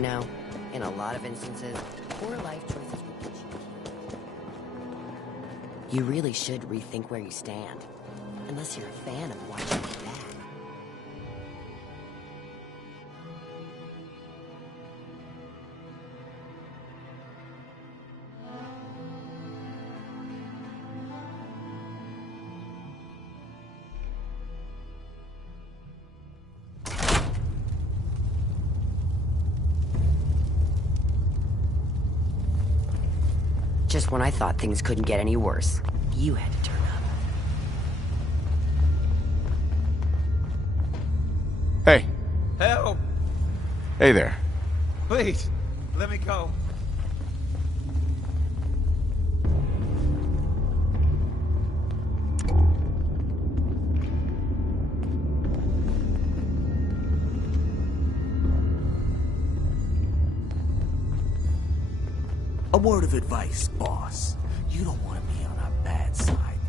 You know, in a lot of instances, poor life choices will get you killed. You really should rethink where you stand. Unless you're a fan of watching it back. Just when I thought things couldn't get any worse, you had to turn up. Hey. Help! Hey there. Please, let me go. A word of advice, boss. You don't want to be on our bad side.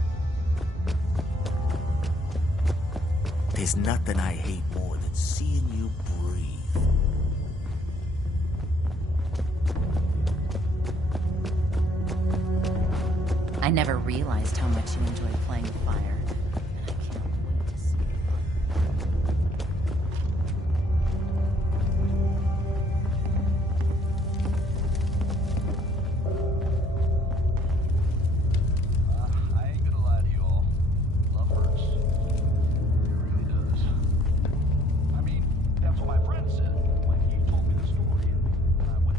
There's nothing I hate more than seeing you breathe. I never realized how much you enjoyed playing with fire. And I can't wait to see it. I ain't gonna lie to you all. Love hurts. It really does. I mean, that's what my friend said when he told me the story. And I went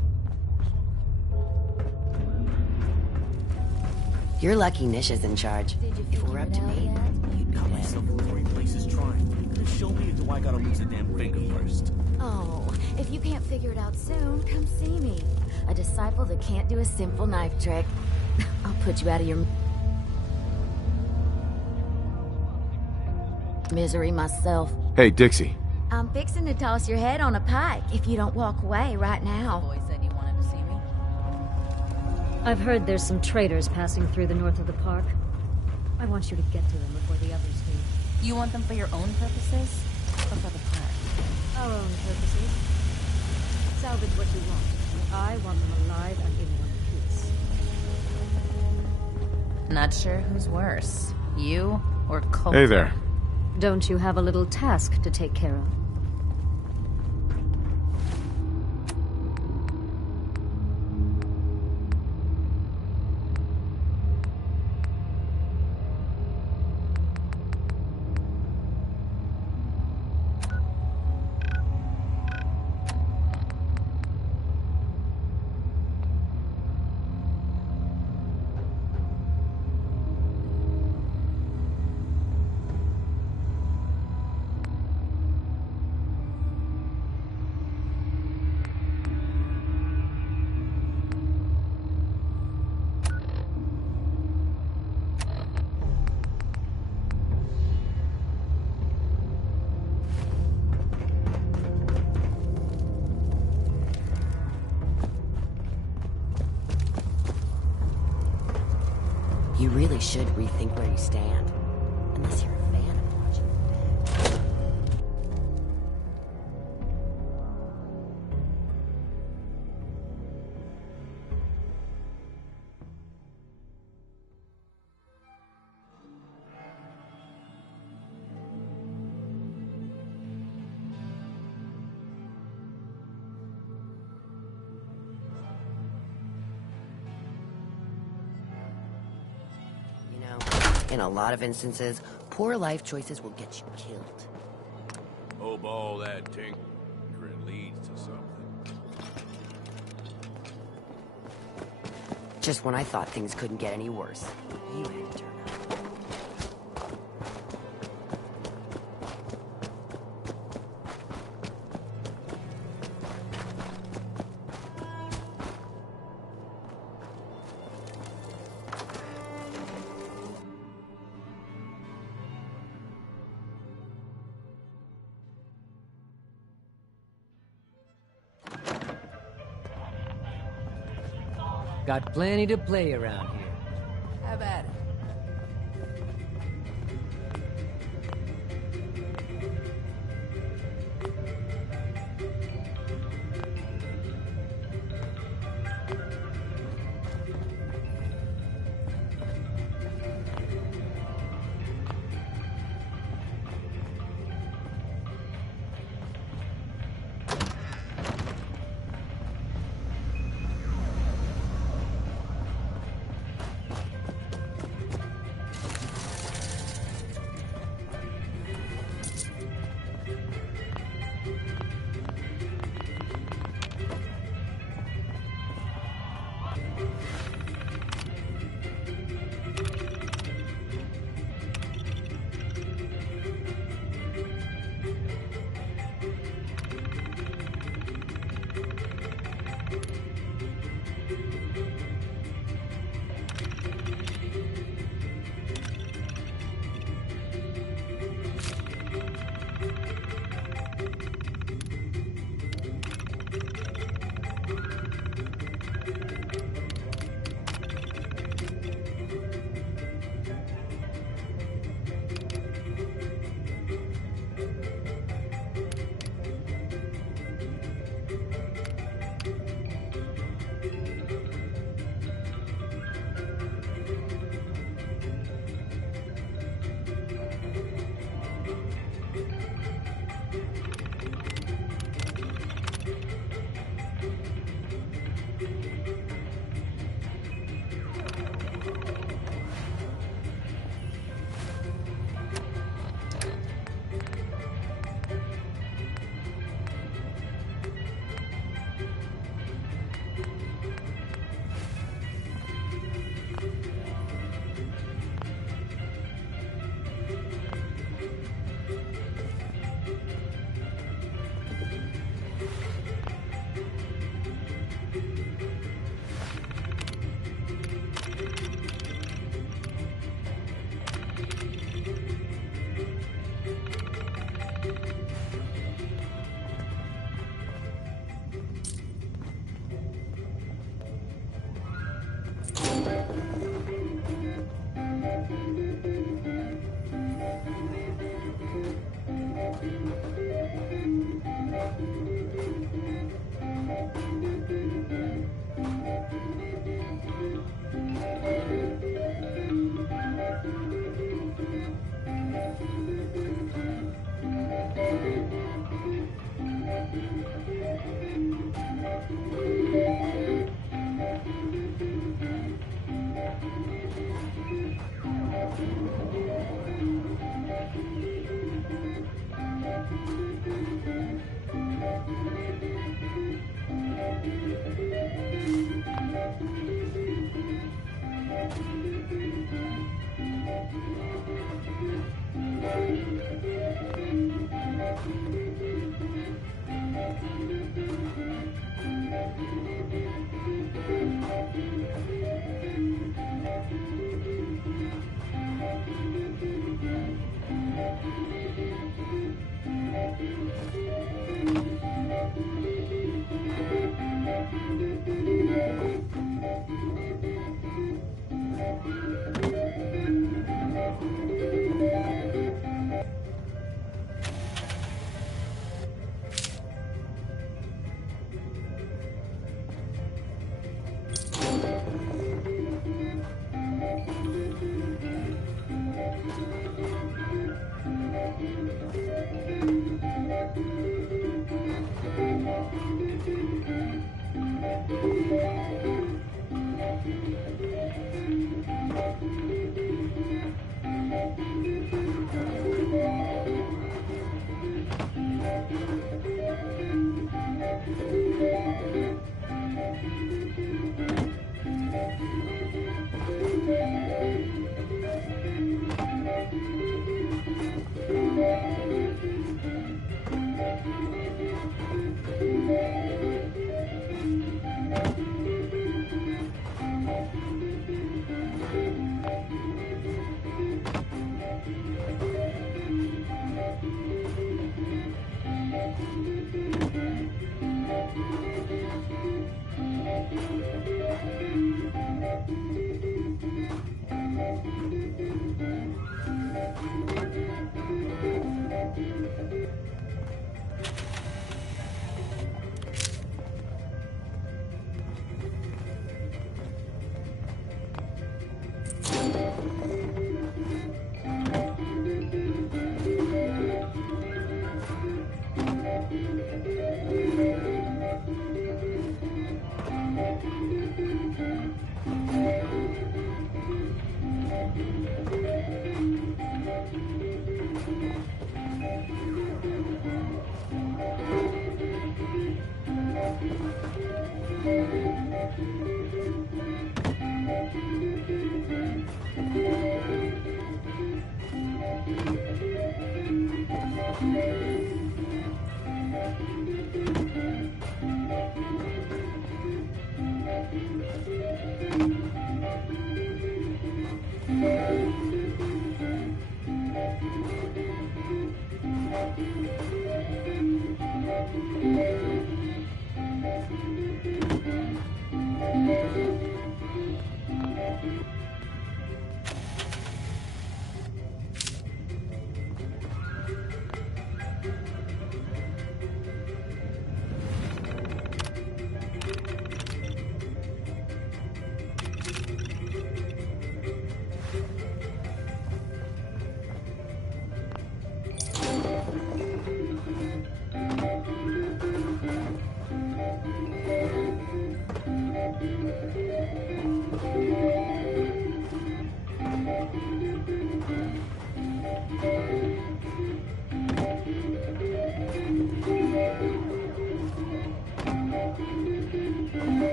You're lucky Nish is in charge. If it were up to me, you'd Got myself in 3 places trying. You gonna show me or do I gotta lose a damn finger first? Oh, if you can't figure it out soon, come see me. A disciple that can't do a simple knife trick. I'll put you out of your misery myself. Hey, Dixie. I'm fixing to toss your head on a pike if you don't walk away right now. Boy said you wanted to see me. I've heard there's some traders passing through the north of the park. I want you to get to them before the others do. You want them for your own purposes? Or for the park? Our own purposes. Salvage what you want. I want them alive and in one piece. Not sure who's worse, you or Cole. Hey there. Don't you have a little task to take care of? You really should rethink where you stand. Unless you're a fan of watching it back. You know, in a lot of instances, poor life choices will get you killed. Hope all that tinkering leads to something. Just when I thought things couldn't get any worse, you had to turn up. Got plenty to play around here. Have at it.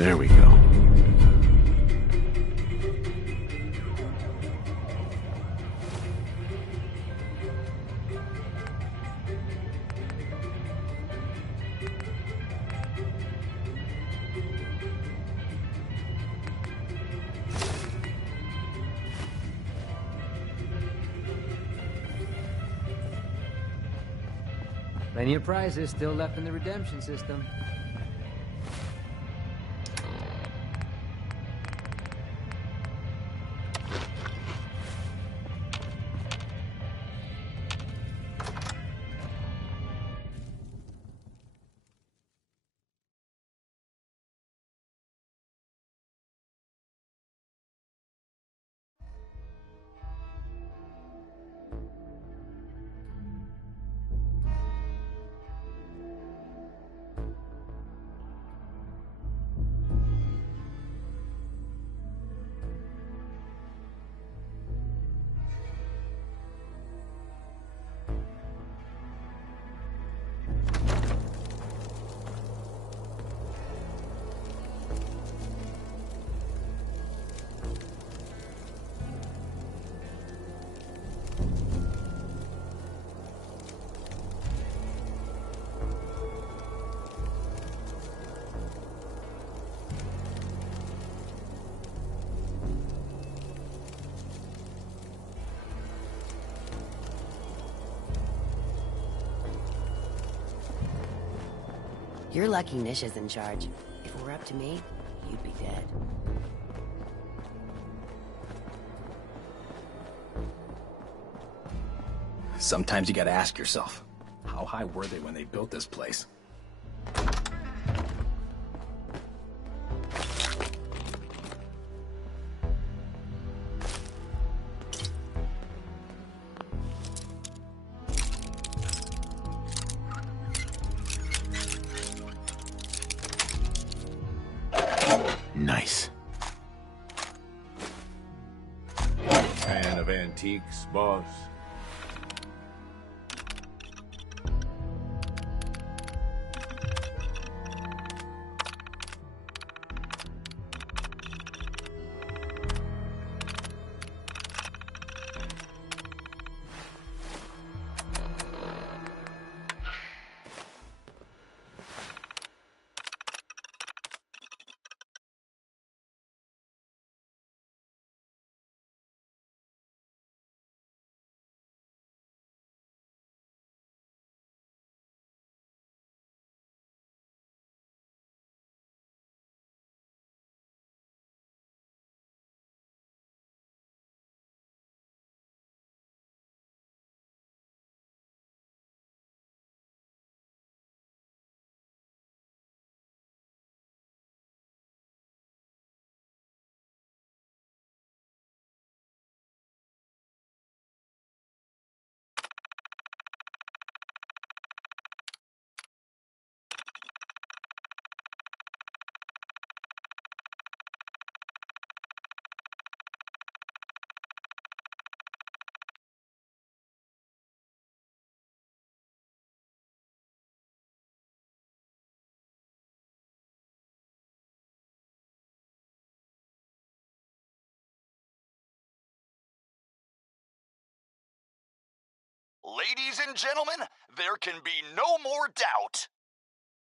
There we go. Plenty of prizes still left in the redemption system. You're lucky Nish is in charge. If it were up to me, you'd be dead. Sometimes you gotta ask yourself, how high were they when they built this place? Nice. Fan of antiques, boss? Ladies and gentlemen, there can be no more doubt.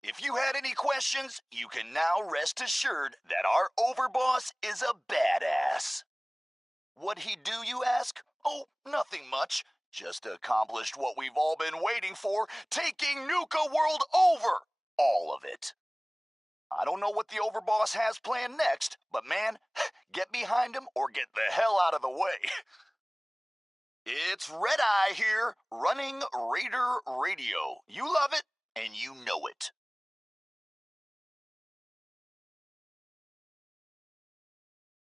If you had any questions, you can now rest assured that our overboss is a badass. What'd he do, you ask? Oh, nothing much. Just accomplished what we've all been waiting for, taking Nuka World over. All of it. I don't know what the overboss has planned next, but man, get behind him or get the hell out of the way. It's Red Eye here, running Raider Radio. You love it, and you know it.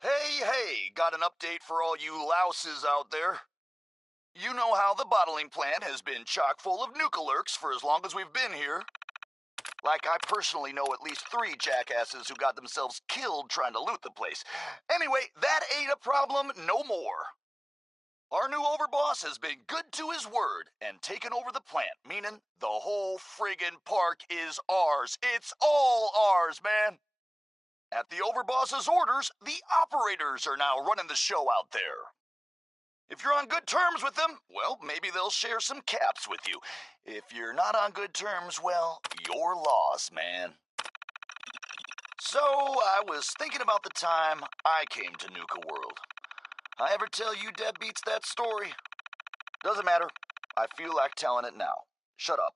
Hey, got an update for all you louses out there. You know how the bottling plant has been chock full of Nuka lurks for as long as we've been here. Like I personally know at least 3 jackasses who got themselves killed trying to loot the place. Anyway, that ain't a problem no more. Our new overboss has been good to his word and taken over the plant, meaning the whole friggin' park is ours. It's all ours, man. At the overboss's orders, the operators are now running the show out there. If you're on good terms with them, well, maybe they'll share some caps with you. If you're not on good terms, well, you're lost, man. So, I was thinking about the time I came to Nuka World. I ever tell you deadbeats that story? Doesn't matter. I feel like telling it now. Shut up.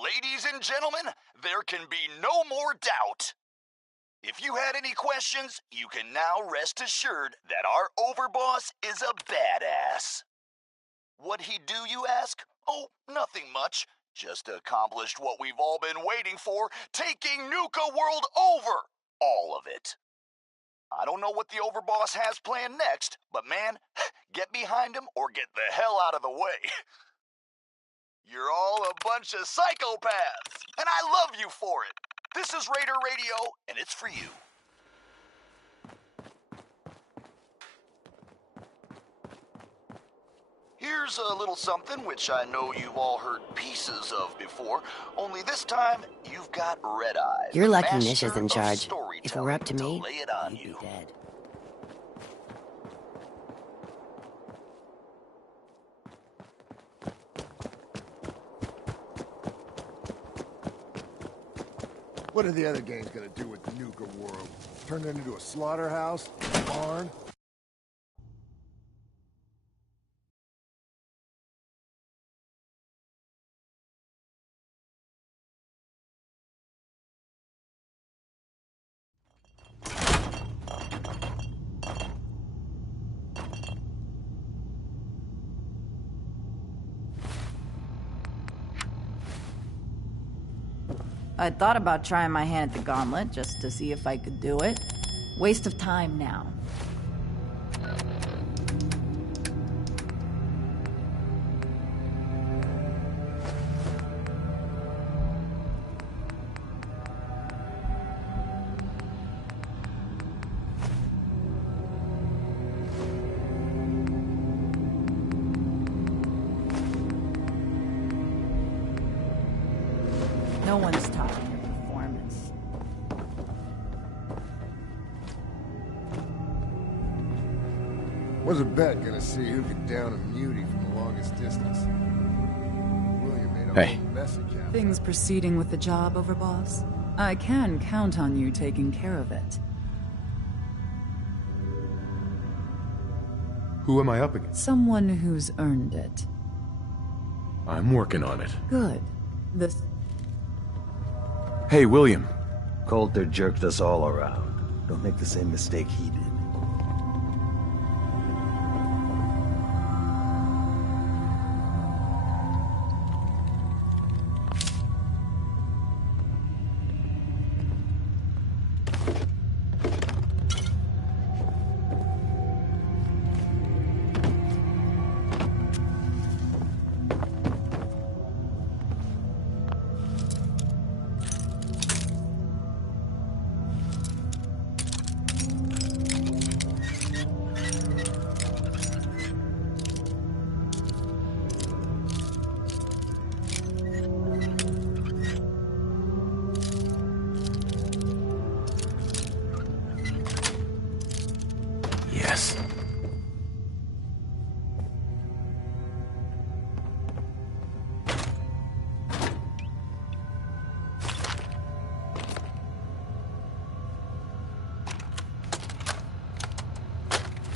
Ladies and gentlemen, there can be no more doubt. If you had any questions, you can now rest assured that our overboss is a badass. What'd he do, you ask? Oh, nothing much. Just accomplished what we've all been waiting for, taking Nuka World over. All of it. I don't know what the overboss has planned next, but man, get behind him or get the hell out of the way. You're all a bunch of psychopaths, and I love you for it. This is Raider Radio, and it's for you. Here's a little something which I know you've all heard pieces of before, only this time you've got Red Eyes. You're lucky Nish is in charge. If it were up to me, lay it on you'd you. be dead. What are the other gangs gonna do with the Nuka World? Turn it into a slaughterhouse? A barn? I'd thought about trying my hand at the gauntlet, just to see if I could do it. Waste of time now. No one's topping your performance. Was a bet gonna see who could down a mutie from the longest distance. William made a whole mess of Cap. Things proceeding with the job, Overboss? I can count on you taking care of it. Who am I up against? Someone who's earned it. I'm working on it. Good. This... Hey, William. Coulter jerked us all around. Don't make the same mistake he did. Yes.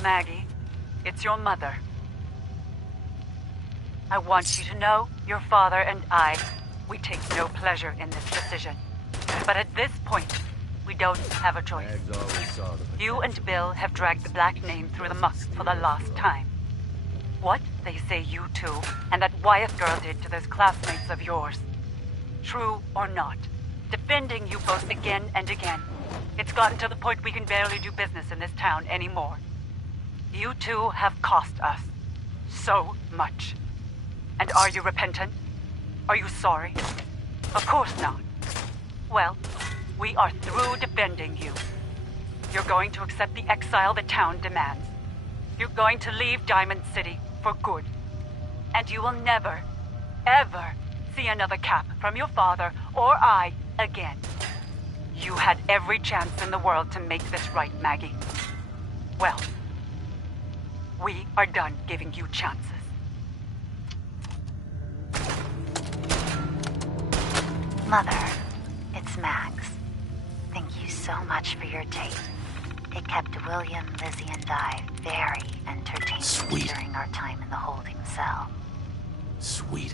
Maggie, it's your mother. I want you to know your father and we take no pleasure in this decision. But at this point, we don't have a choice. You and Bill have dragged the black name through the muck for the last time. What they say you two and that Wyeth girl did to those classmates of yours. True or not, defending you both again and again. It's gotten to the point we can barely do business in this town anymore. You two have cost us so much. And are you repentant? Are you sorry? Of course not. Well, we are through defending you. You're going to accept the exile the town demands. You're going to leave Diamond City for good. And you will never, ever see another cap from your father or I again. You had every chance in the world to make this right, Maggie. Well, we are done giving you chances. Mother, it's Max. Thank you so much for your tape. It kept William, Lizzie, and I very entertained during our time in the holding cell. Sweet.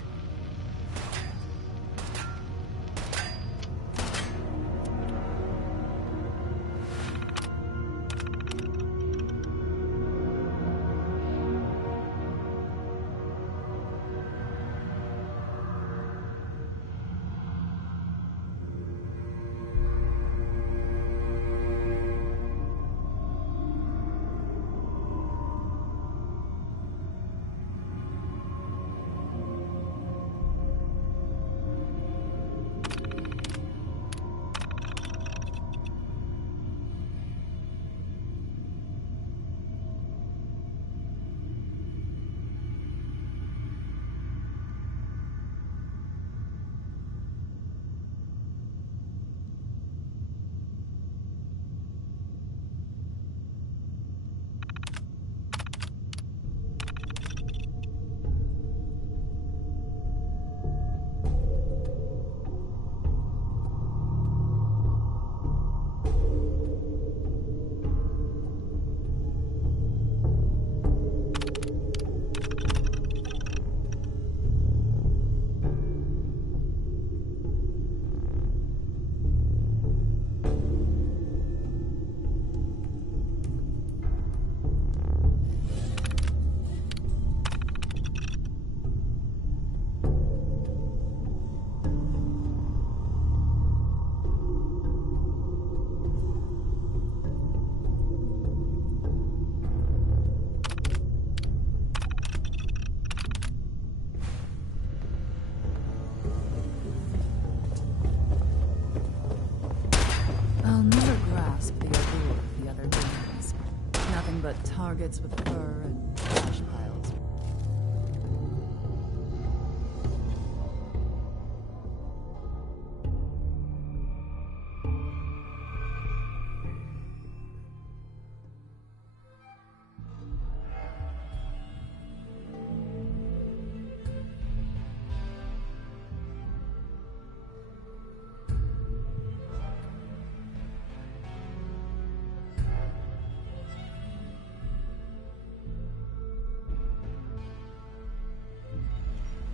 but targets with fur and trash piles.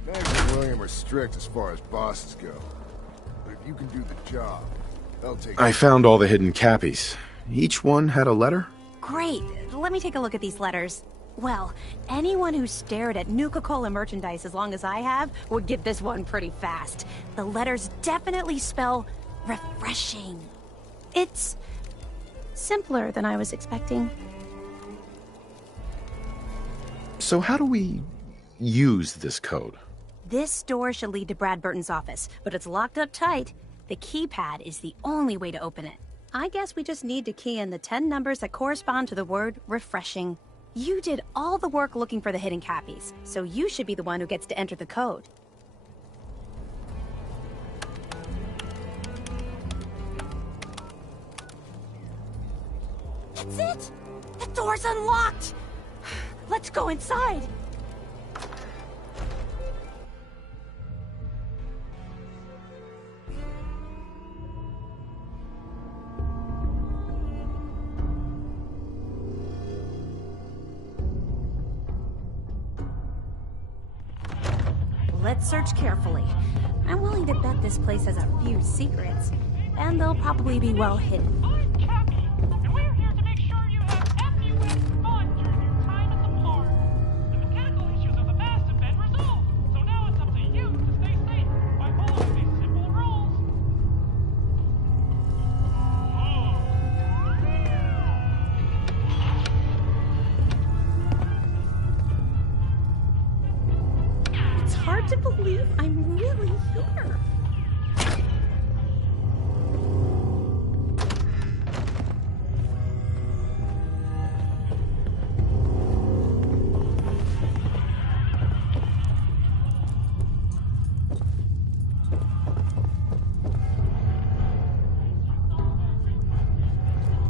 Max and William are strict as far as bosses go. But if you can do the job, they'll take... I found all the hidden cappies. Each one had a letter? Great. Let me take a look at these letters. Well, anyone who stared at Nuka-Cola merchandise as long as I have would get this one pretty fast. The letters definitely spell refreshing. It's simpler than I was expecting. So how do we use this code? This door should lead to Brad Burton's office, but it's locked up tight. The keypad is the only way to open it. I guess we just need to key in the 10 numbers that correspond to the word refreshing. You did all the work looking for the hidden cappies, so you should be the one who gets to enter the code. That's it! The door's unlocked! Let's go inside! Let's search carefully. I'm willing to bet this place has a few secrets, and they'll probably be well hidden. To believe I'm really here.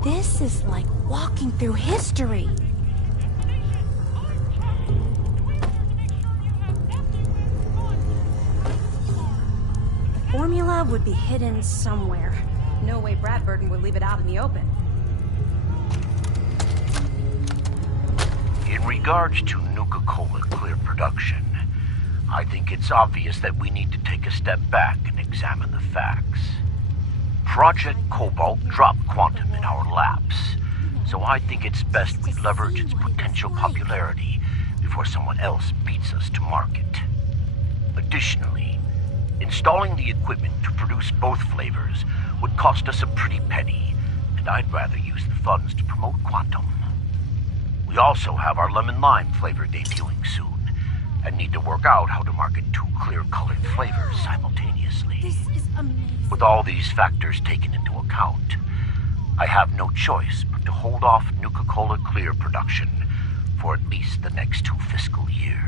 This is like walking through history. Formula would be hidden somewhere. No way Brad Burton would leave it out in the open. In regards to Nuka-Cola Clear production, I think it's obvious that we need to take a step back and examine the facts. Project Cobalt dropped Quantum in our laps, so I think it's best we leverage its potential popularity before someone else beats us to market. Additionally, installing the equipment to produce both flavors would cost us a pretty penny, and I'd rather use the funds to promote Quantum. We also have our lemon lime flavor debuting soon, and need to work out how to market two clear-colored flavors simultaneously. This is amazing. With all these factors taken into account, I have no choice but to hold off Nuka-Cola Clear production for at least the next 2 fiscal years.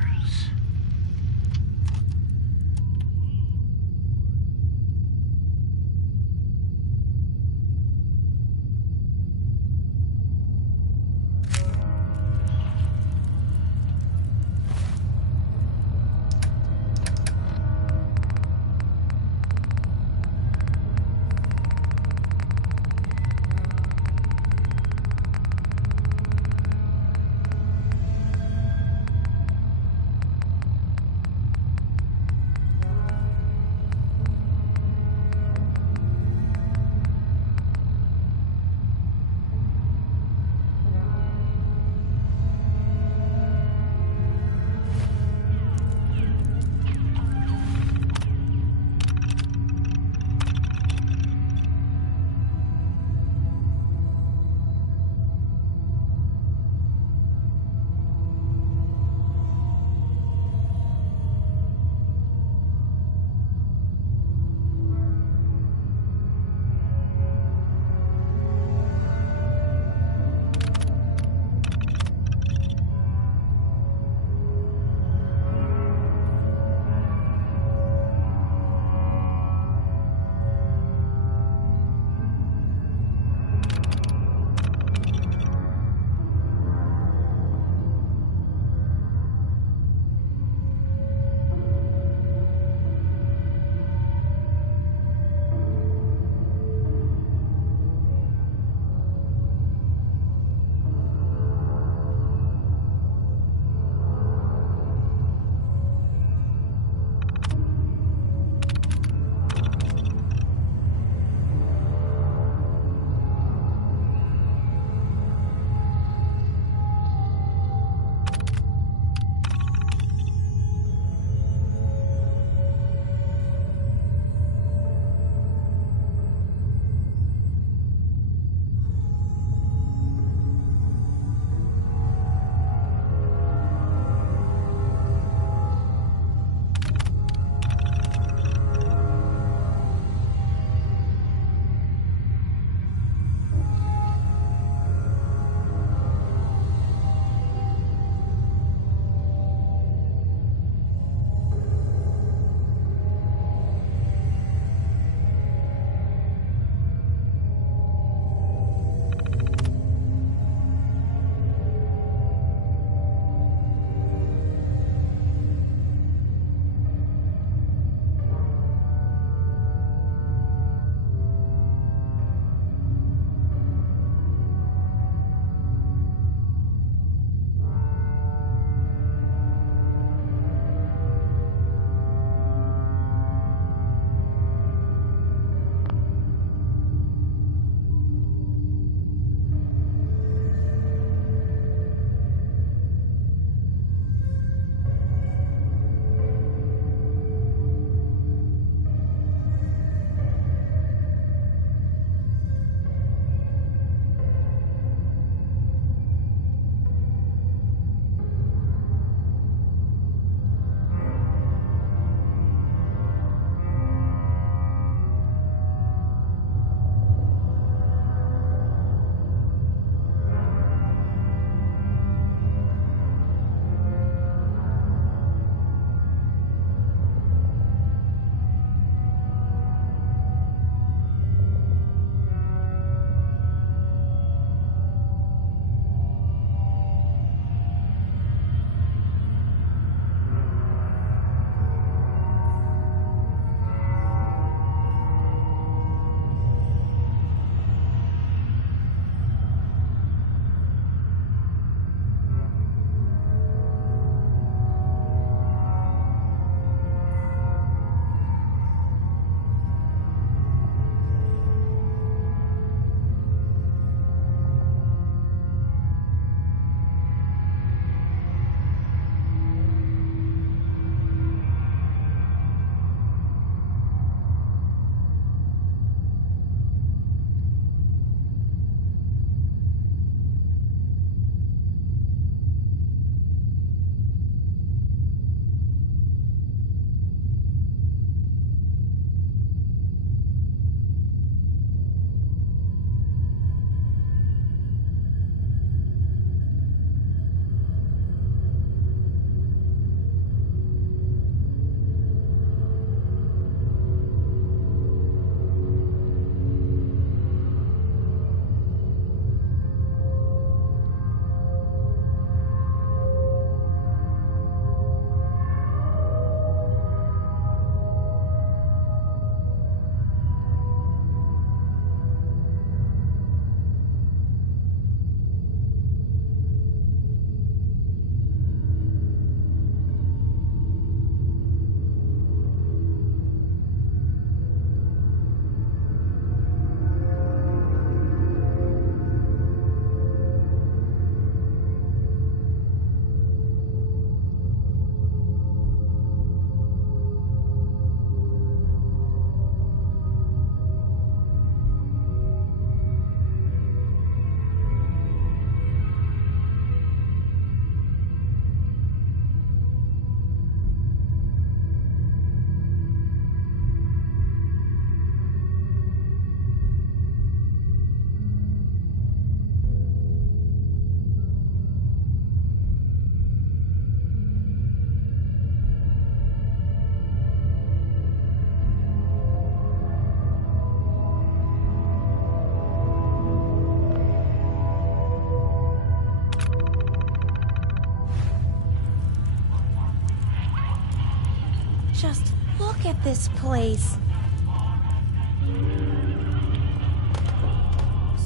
Just look at this place.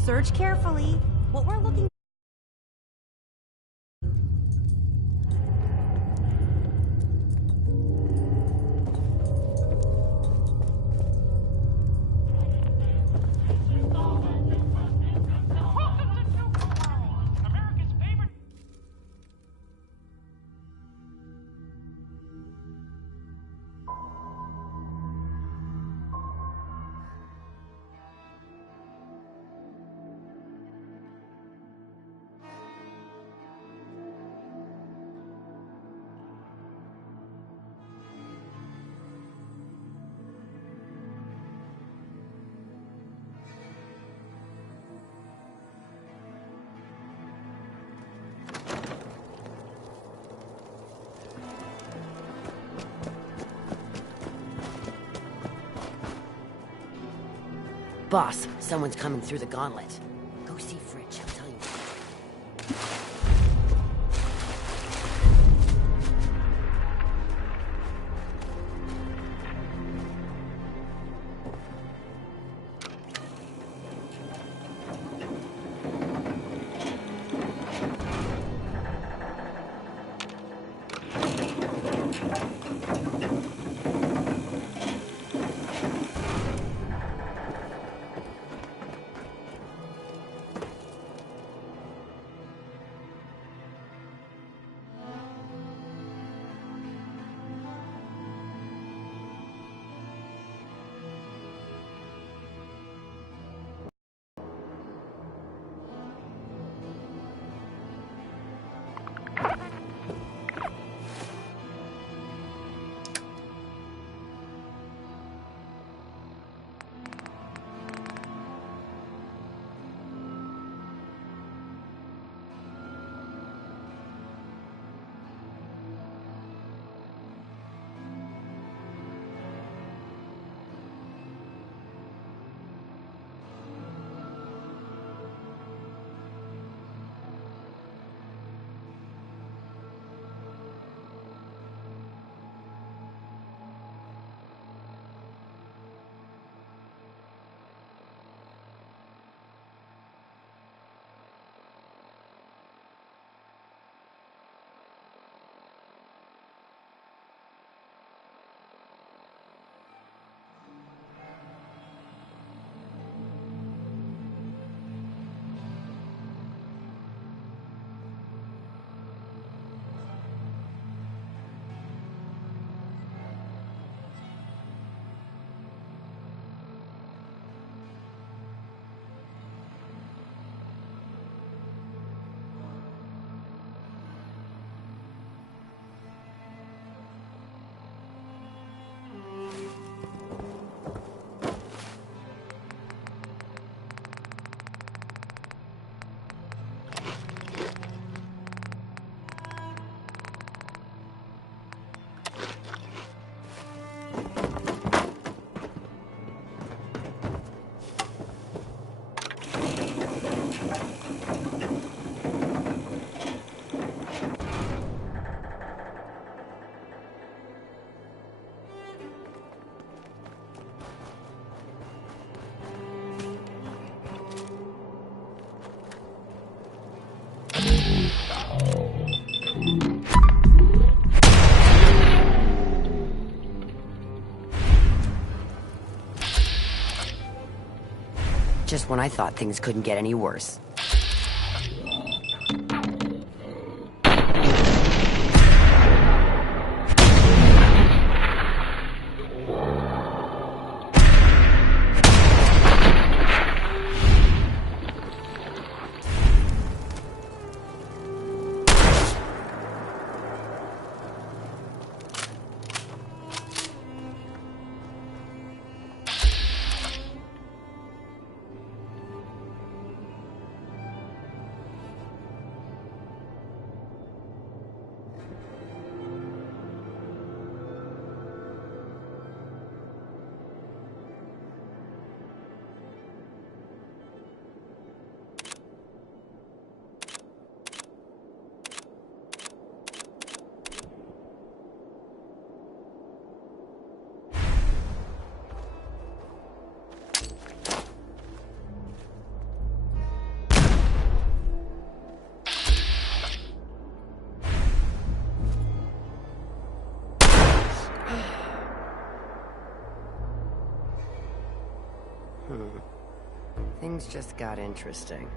Search carefully. What we're looking Boss, someone's coming through the gauntlet. Go see Fritch, I'll tell you. Just when I thought things couldn't get any worse. things just got interesting.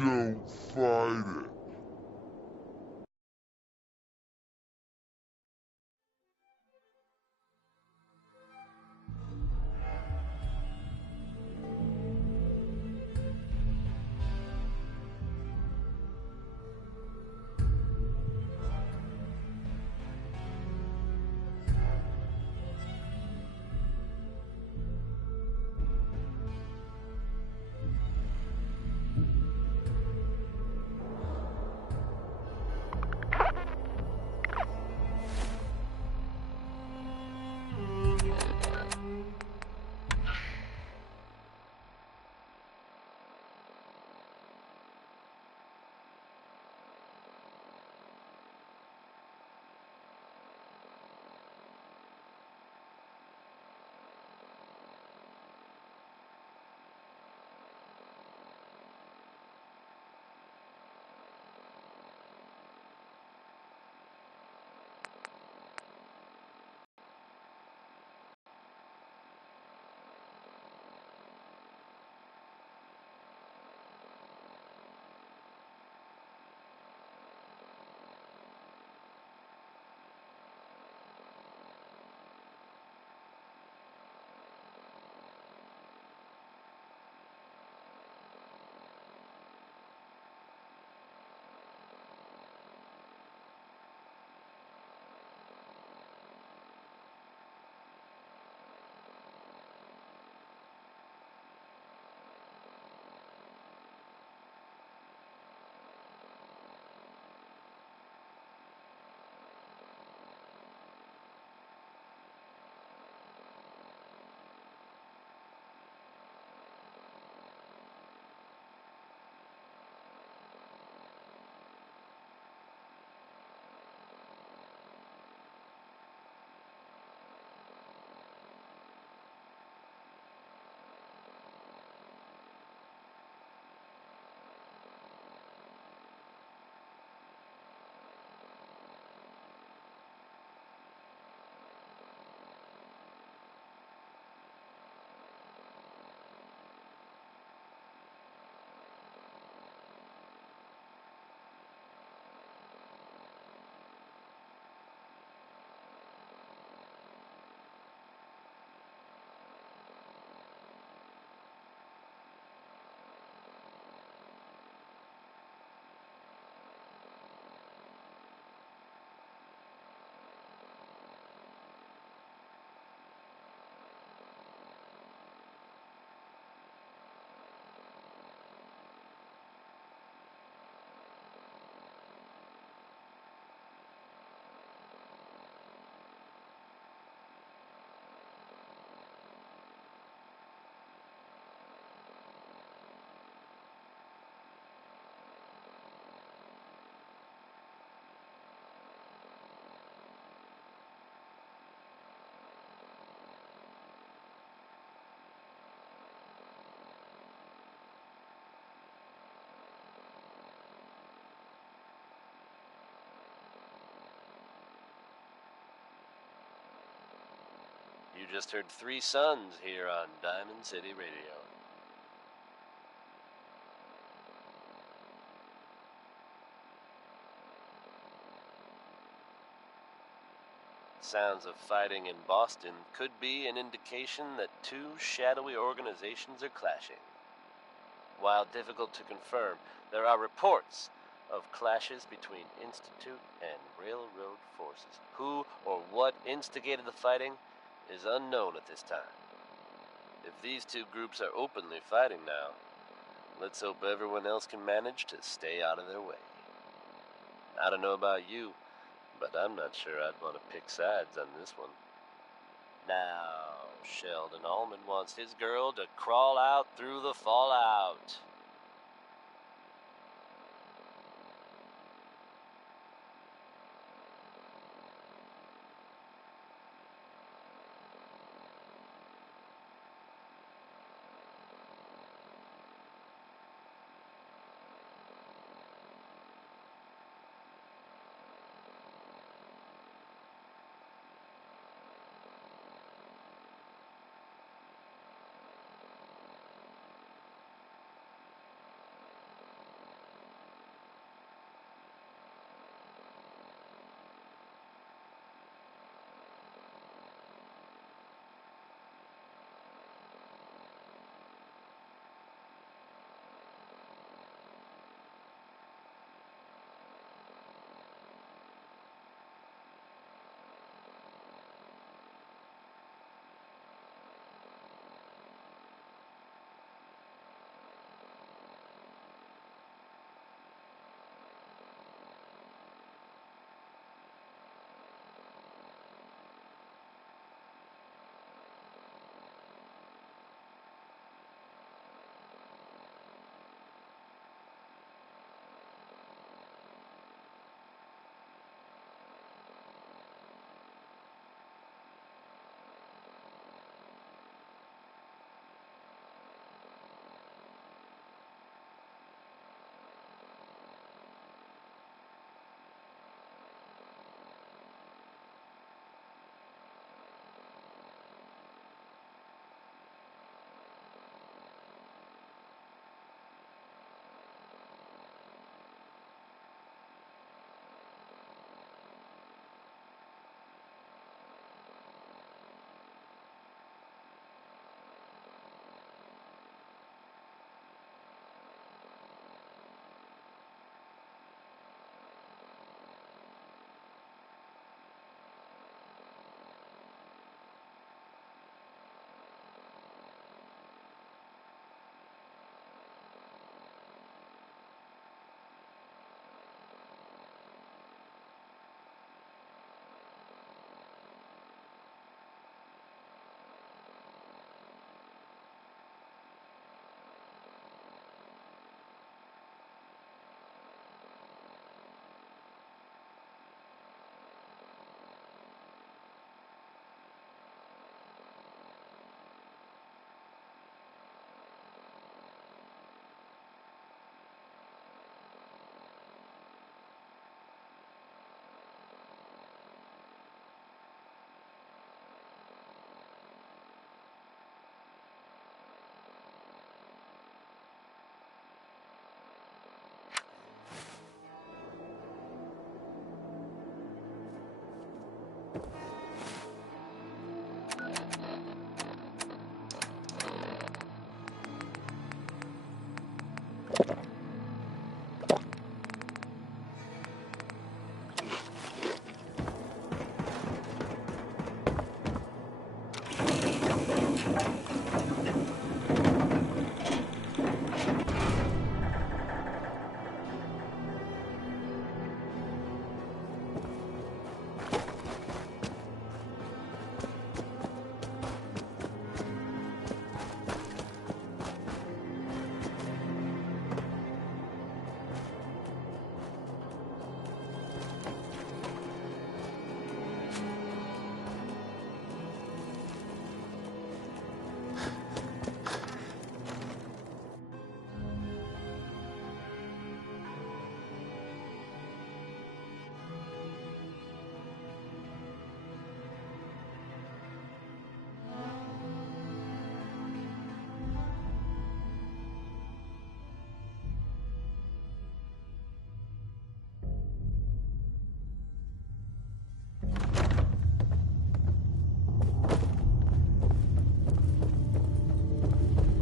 Don't fight it. You just heard Three Sons here on Diamond City Radio. Sounds of fighting in Boston could be an indication that two shadowy organizations are clashing. While difficult to confirm, there are reports of clashes between Institute and Railroad forces. Who or what instigated the fighting is unknown at this time. If these two groups are openly fighting now, let's hope everyone else can manage to stay out of their way. I don't know about you, but I'm not sure I'd want to pick sides on this one. Now, Sheldon Allman wants his girl to crawl out through the fallout.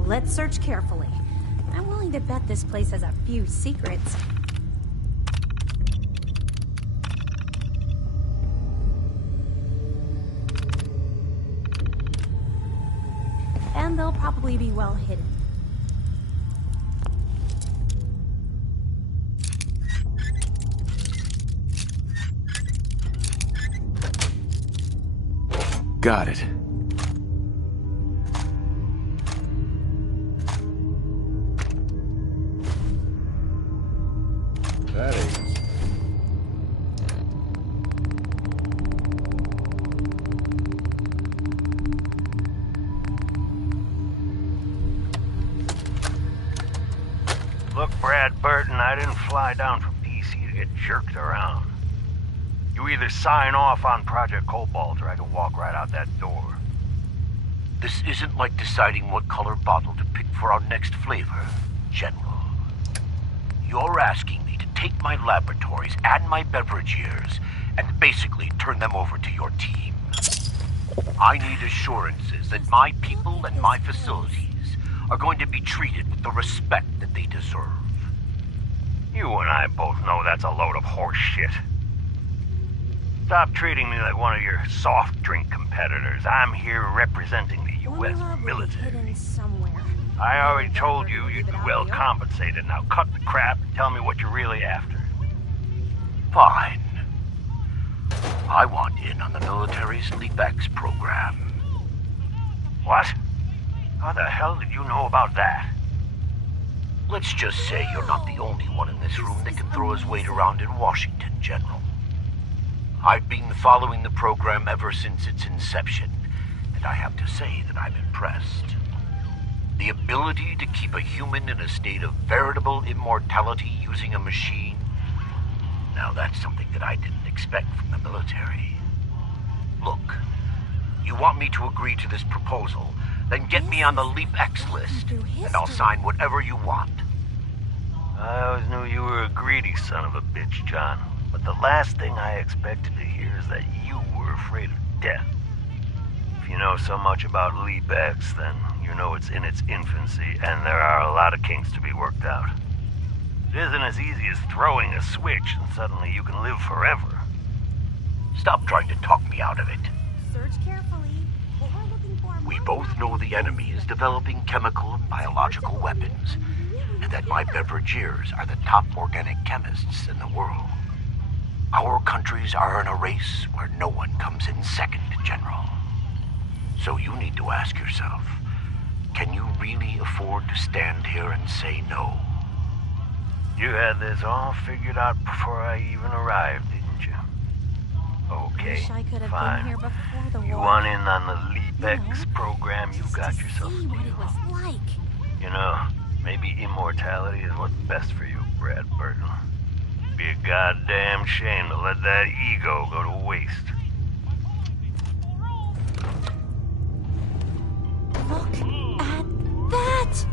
Let's search carefully. I'm willing to bet this place has a few secrets. and they'll probably be well hidden. Got it. That is. Look, Brad Burton, I didn't fly down from DC to get jerked around. You either sign off on Project Cobalt or I can walk right out that door. This isn't like deciding what color bottle to pick for our next flavor, General. You're asking me to take my laboratories and my beverageers and basically turn them over to your team. I need assurances that my people and my facilities are going to be treated with the respect that they deserve. You and I both know that's a load of horse shit. Stop treating me like one of your soft drink competitors. I'm here representing the U.S. military. I already told you you'd be well compensated. Now cut the crap and tell me what you're really after. Fine. I want in on the military's LeapX program. What? How the hell did you know about that? Let's just say you're not the only one in this room that can throw his weight around in Washington, General. I've been following the program ever since its inception, and I have to say that I'm impressed. The ability to keep a human in a state of veritable immortality using a machine, now that's something that I didn't expect from the military. Look, you want me to agree to this proposal, then get me on the LeapX list, and I'll sign whatever you want. I always knew you were a greedy son of a bitch, John. But the last thing I expected to hear is that you were afraid of death. If you know so much about LeapX, then you know it's in its infancy, and there are a lot of kinks to be worked out. It isn't as easy as throwing a switch and suddenly you can live forever. Stop trying to talk me out of it. Search carefully. What we're looking for... We both know the enemy is developing chemical and biological weapons, and that my beverageers are the top organic chemists in the world. Our countries are in a race where no one comes in second, General. So you need to ask yourself, can you really afford to stand here and say no? You had this all figured out before I even arrived, didn't you? Okay, Wish I could have fine. been here before the war. You want in on the LeapX program, you got yourself a See what deal. it was like. You know, maybe immortality is what's best for you, Brad Burton. It'd be a goddamn shame to let that ego go to waste. Look at that!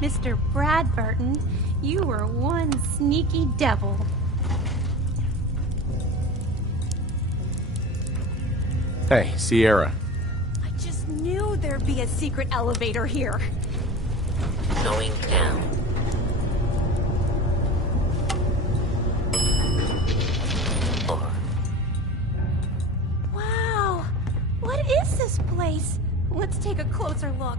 Mr. Brad Burton, you were one sneaky devil. Hey, Sierra. I just knew there'd be a secret elevator here. Going down. Wow! What is this place? Let's take a closer look.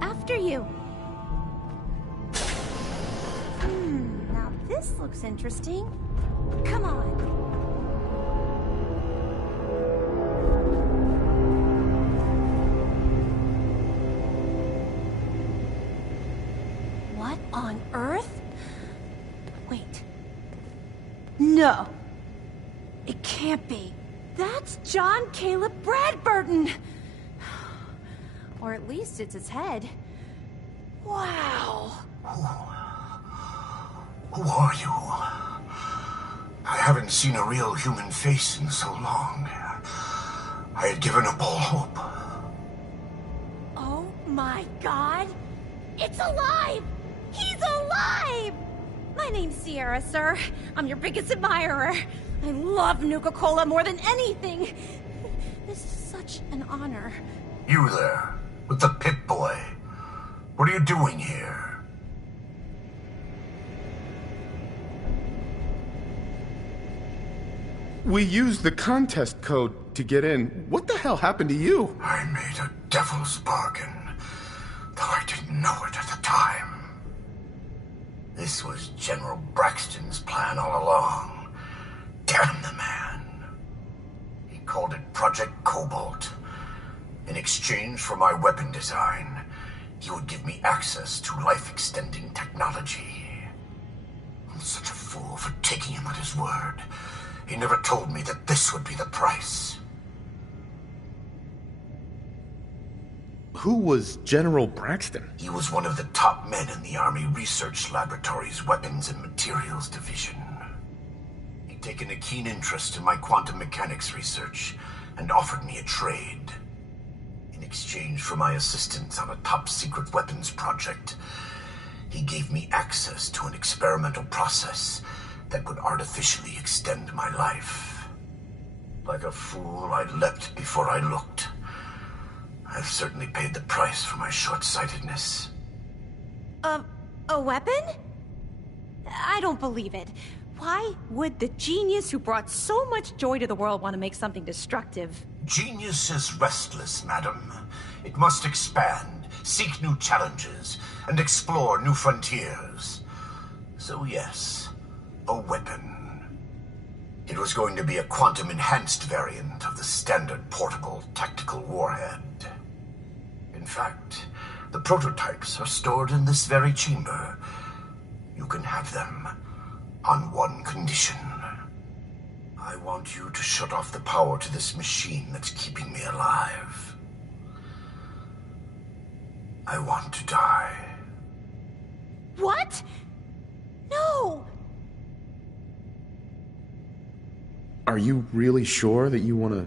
After you. Now this looks interesting. Come on. What on earth? Wait. No. It can't be. That's John Caleb Bradburton. Or at least it's his head. Wow. Who are you? I haven't seen a real human face in so long. I had given up all hope. Oh my God. It's alive! He's alive! My name's Sierra, sir. I'm your biggest admirer. I love Nuka-Cola more than anything. This is such an honor. You there, with the Pip-Boy. What are you doing here? We used the contest code to get in. What the hell happened to you? I made a devil's bargain, though I didn't know it at the time. This was General Braxton's plan all along. Damn the man. He called it Project Cobalt. In exchange for my weapon design, he would give me access to life-extending technology. I'm such a fool for taking him at his word. He never told me that this would be the price. Who was General Braxton? He was one of the top men in the Army Research Laboratory's Weapons and Materials Division. He'd taken a keen interest in my quantum mechanics research and offered me a trade. In exchange for my assistance on a top-secret weapons project, he gave me access to an experimental process that would artificially extend my life. Like a fool, I leapt before I looked. I've certainly paid the price for my short-sightedness. A weapon? I don't believe it. Why would the genius who brought so much joy to the world want to make something destructive? Genius is restless, madam. It must expand, seek new challenges, and explore new frontiers. So yes, a weapon. It was going to be a quantum-enhanced variant of the standard portable tactical warhead. In fact, the prototypes are stored in this very chamber. You can have them on one condition. I want you to shut off the power to this machine that's keeping me alive. I want to die. What? No! Are you really sure that you want to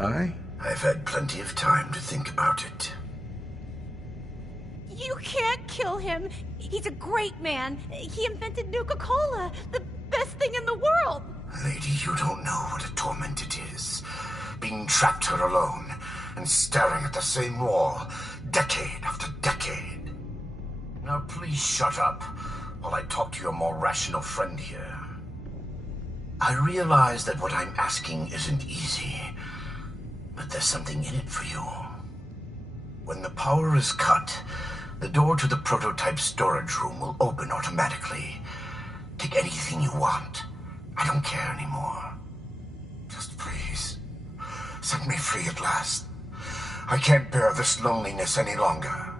die? I've had plenty of time to think about it. You can't kill him. He's a great man. He invented Nuka-Cola, the best thing in the world. Lady, you don't know what a torment it is. Being trapped here alone and staring at the same wall, decade after decade. Now please shut up while I talk to your more rational friend here. I realize that what I'm asking isn't easy, but there's something in it for you. When the power is cut, the door to the prototype storage room will open automatically. Take anything you want. I don't care anymore. Just please, set me free at last. I can't bear this loneliness any longer.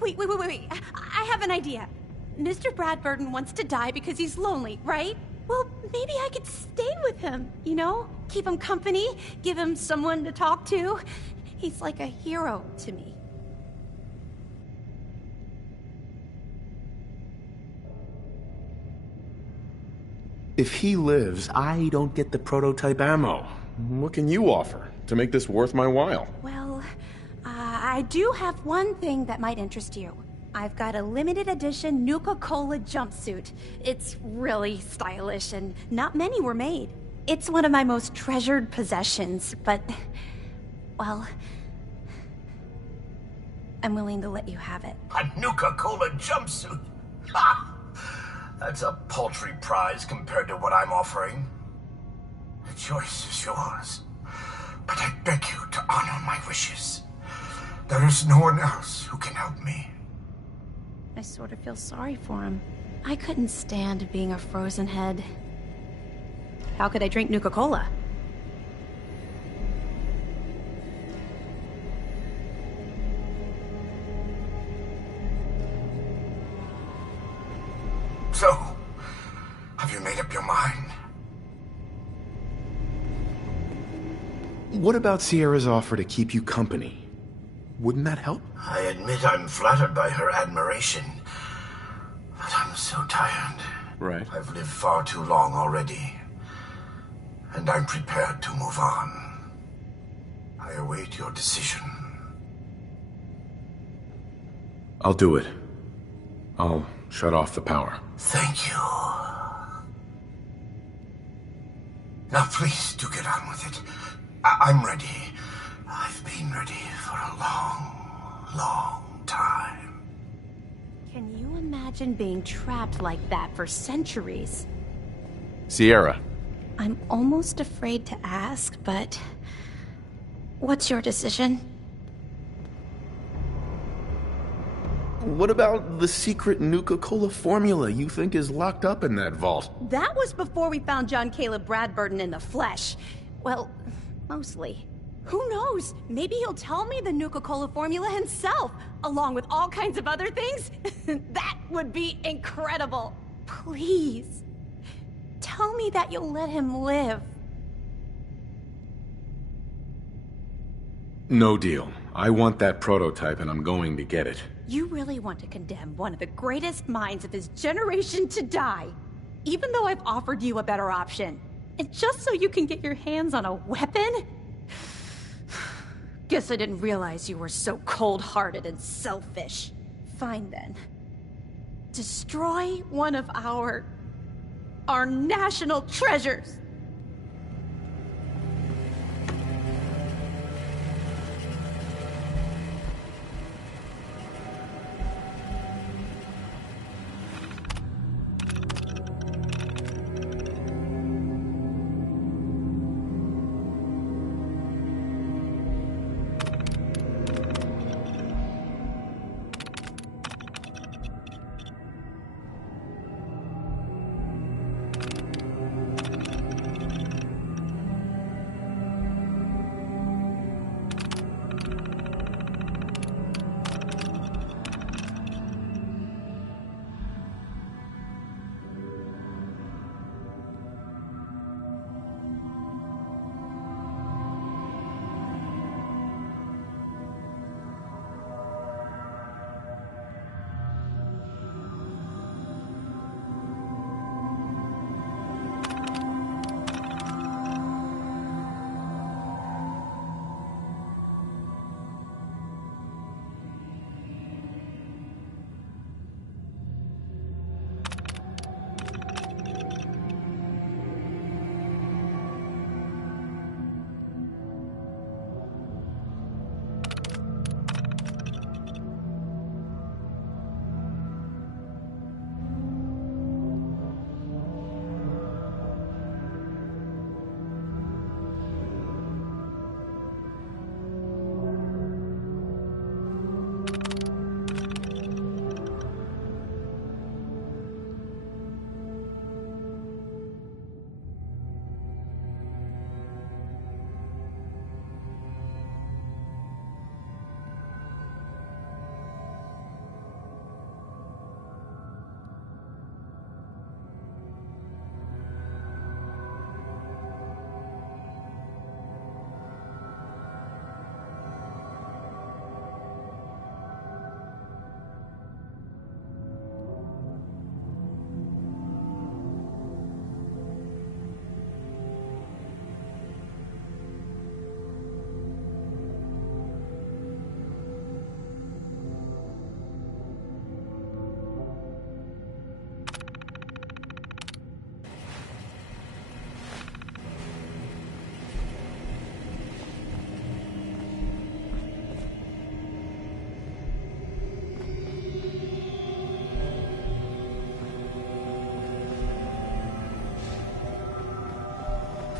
Wait. I have an idea. Mr. Bradburton wants to die because he's lonely, right? Well, maybe I could stay with him, you know? Keep him company, give him someone to talk to. He's like a hero to me. If he lives, I don't get the prototype ammo. What can you offer to make this worth my while? Well, I do have one thing that might interest you. I've got a limited edition Nuka-Cola jumpsuit. It's really stylish and not many were made. It's one of my most treasured possessions, but, well, I'm willing to let you have it. A Nuka-Cola jumpsuit? Ha! That's a paltry prize compared to what I'm offering. The choice is yours, but I beg you to honor my wishes. There is no one else who can help me. I sort of feel sorry for him. I couldn't stand being a frozen head. How could I drink Nuka-Cola? So, have you made up your mind? What about Sierra's offer to keep you company? Wouldn't that help? I admit I'm flattered by her admiration, but I'm so tired. Right. I've lived far too long already, and I'm prepared to move on. I await your decision. I'll do it. I'll shut off the power. Thank you. Now please do get on with it. I'm ready. I've been ready for a long, long time. Can you imagine being trapped like that for centuries? Sierra. I'm almost afraid to ask, but... what's your decision? What about the secret Nuka-Cola formula you think is locked up in that vault? That was before we found John Caleb Bradburton in the flesh. Well, mostly. Who knows? Maybe he'll tell me the Nuka-Cola formula himself, along with all kinds of other things. That would be incredible. Please. Tell me that you'll let him live. No deal. I want that prototype and I'm going to get it. You really want to condemn one of the greatest minds of his generation to die, even though I've offered you a better option. And just so you can get your hands on a weapon? Guess I didn't realize you were so cold-hearted and selfish. Fine then. Destroy one of our national treasures.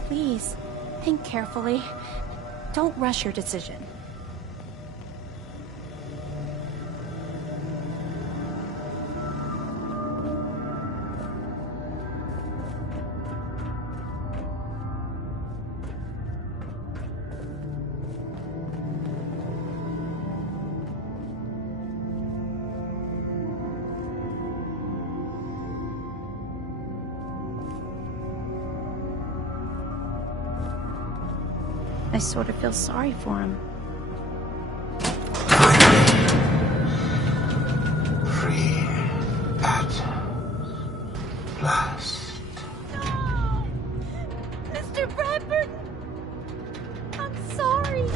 Please, think carefully. Don't rush your decision. I sort of feel sorry for him. Free at last. No! Mr. Bradburton! I'm sorry.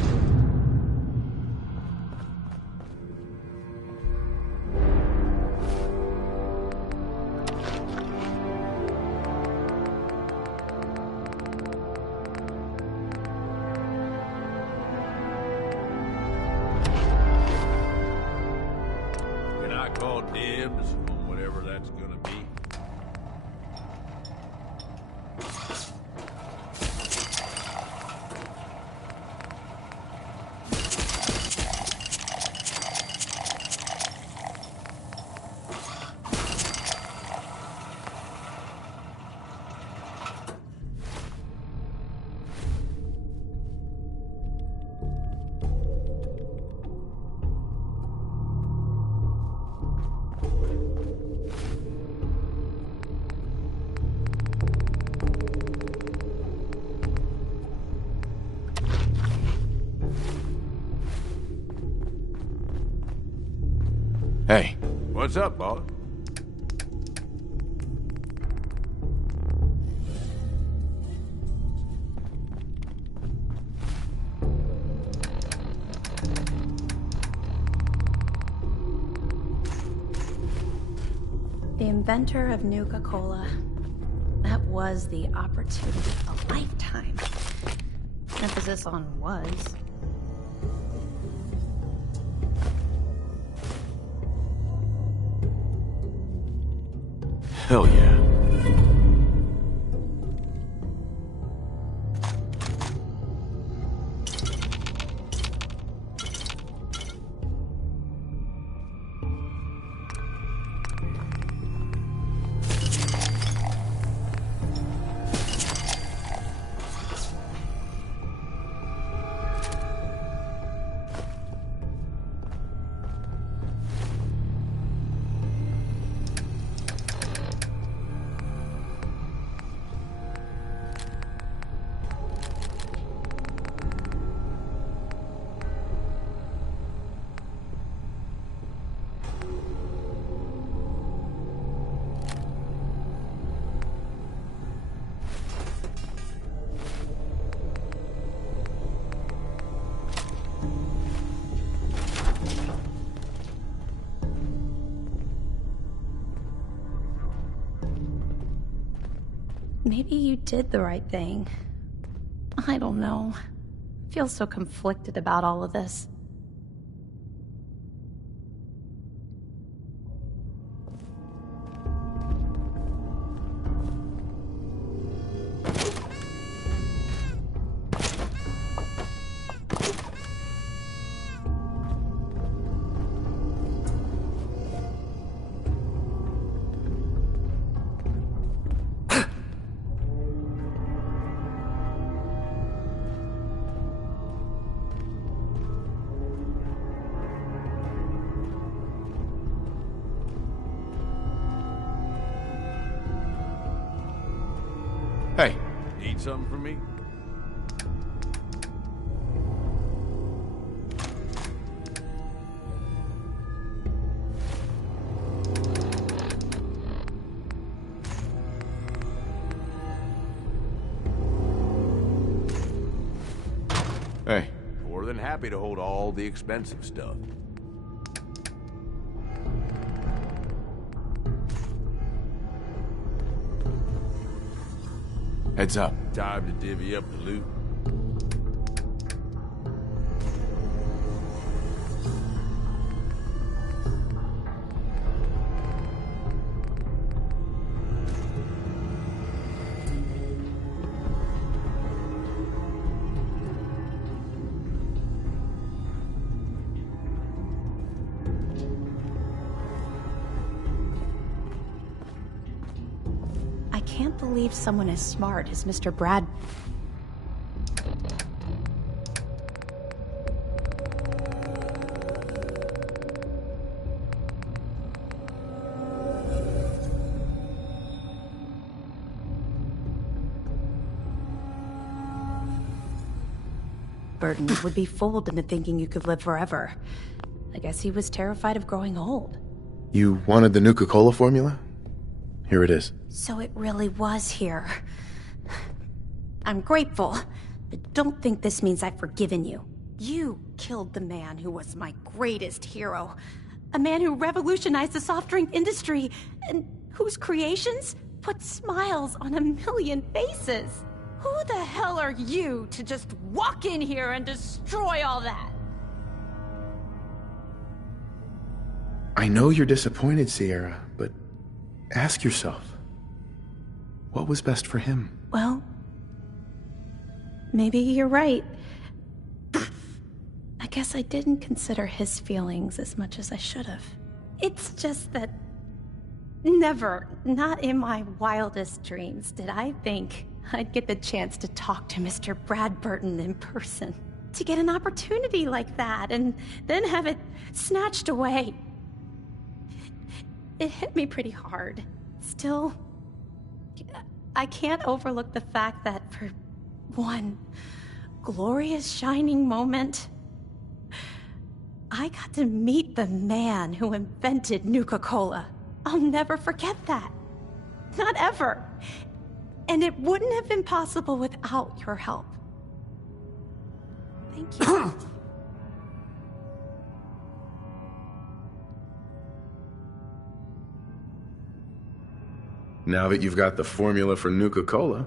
I call dibs on whatever that's gonna be? Hey. What's up, boss? The inventor of Nuka Cola. That was the opportunity of a lifetime. Emphasis on was. Hell yeah. Maybe you did the right thing. I don't know. I feel so conflicted about all of this. Hey. Need something from me? Hey. More than happy to hold all the expensive stuff. Heads up. Time to divvy up the loot. I can't believe someone as smart as Mr. Brad... Burton would be fooled into thinking you could live forever. I guess he was terrified of growing old. You wanted the Nuka Cola formula? Here it is. So it really was here. I'm grateful, but don't think this means I've forgiven you. You killed the man who was my greatest hero. A man who revolutionized the soft drink industry, and whose creations put smiles on a million faces. Who the hell are you to just walk in here and destroy all that? I know you're disappointed, Sierra, but ask yourself, what was best for him? Well, maybe you're right. I guess I didn't consider his feelings as much as I should have. It's just that never, not in my wildest dreams, did I think I'd get the chance to talk to Mr. Bradburton in person. To get an opportunity like that, and then have it snatched away. It hit me pretty hard. Still, I can't overlook the fact that for one glorious shining moment, I got to meet the man who invented Nuka-Cola. I'll never forget that. Not ever. And it wouldn't have been possible without your help. Thank you. Now that you've got the formula for Nuka-Cola,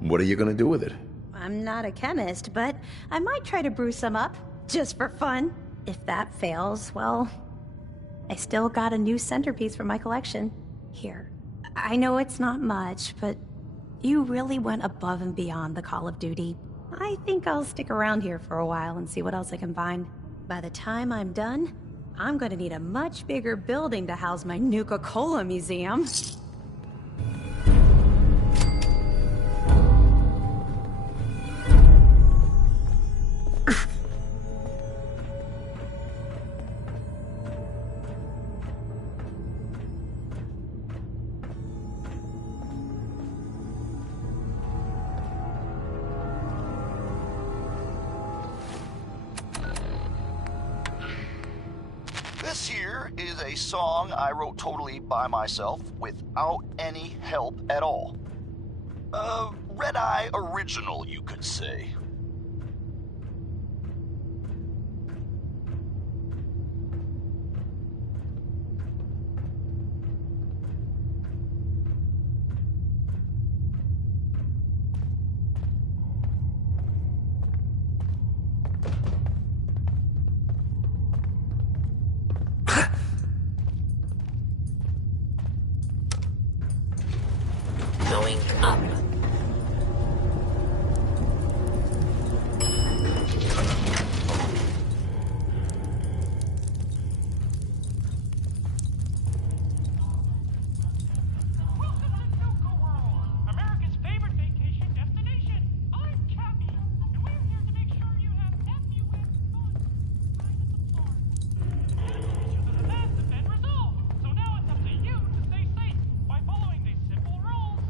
what are you gonna do with it? I'm not a chemist, but I might try to brew some up, just for fun. If that fails, well, I still got a new centerpiece for my collection. Here. I know it's not much, but you really went above and beyond the Call of Duty. I think I'll stick around here for a while and see what else I can find. By the time I'm done, I'm gonna need a much bigger building to house my Nuka-Cola museum. This here is a song I wrote totally by myself without any help at all. Red-Eye original, you could say. Going up. America's favorite vacation destination. I'm Cappy, and we're here to make sure you have FUN fun right at the start. Issues of the past have been resolved, so now it's up to you to stay safe by following these simple rules.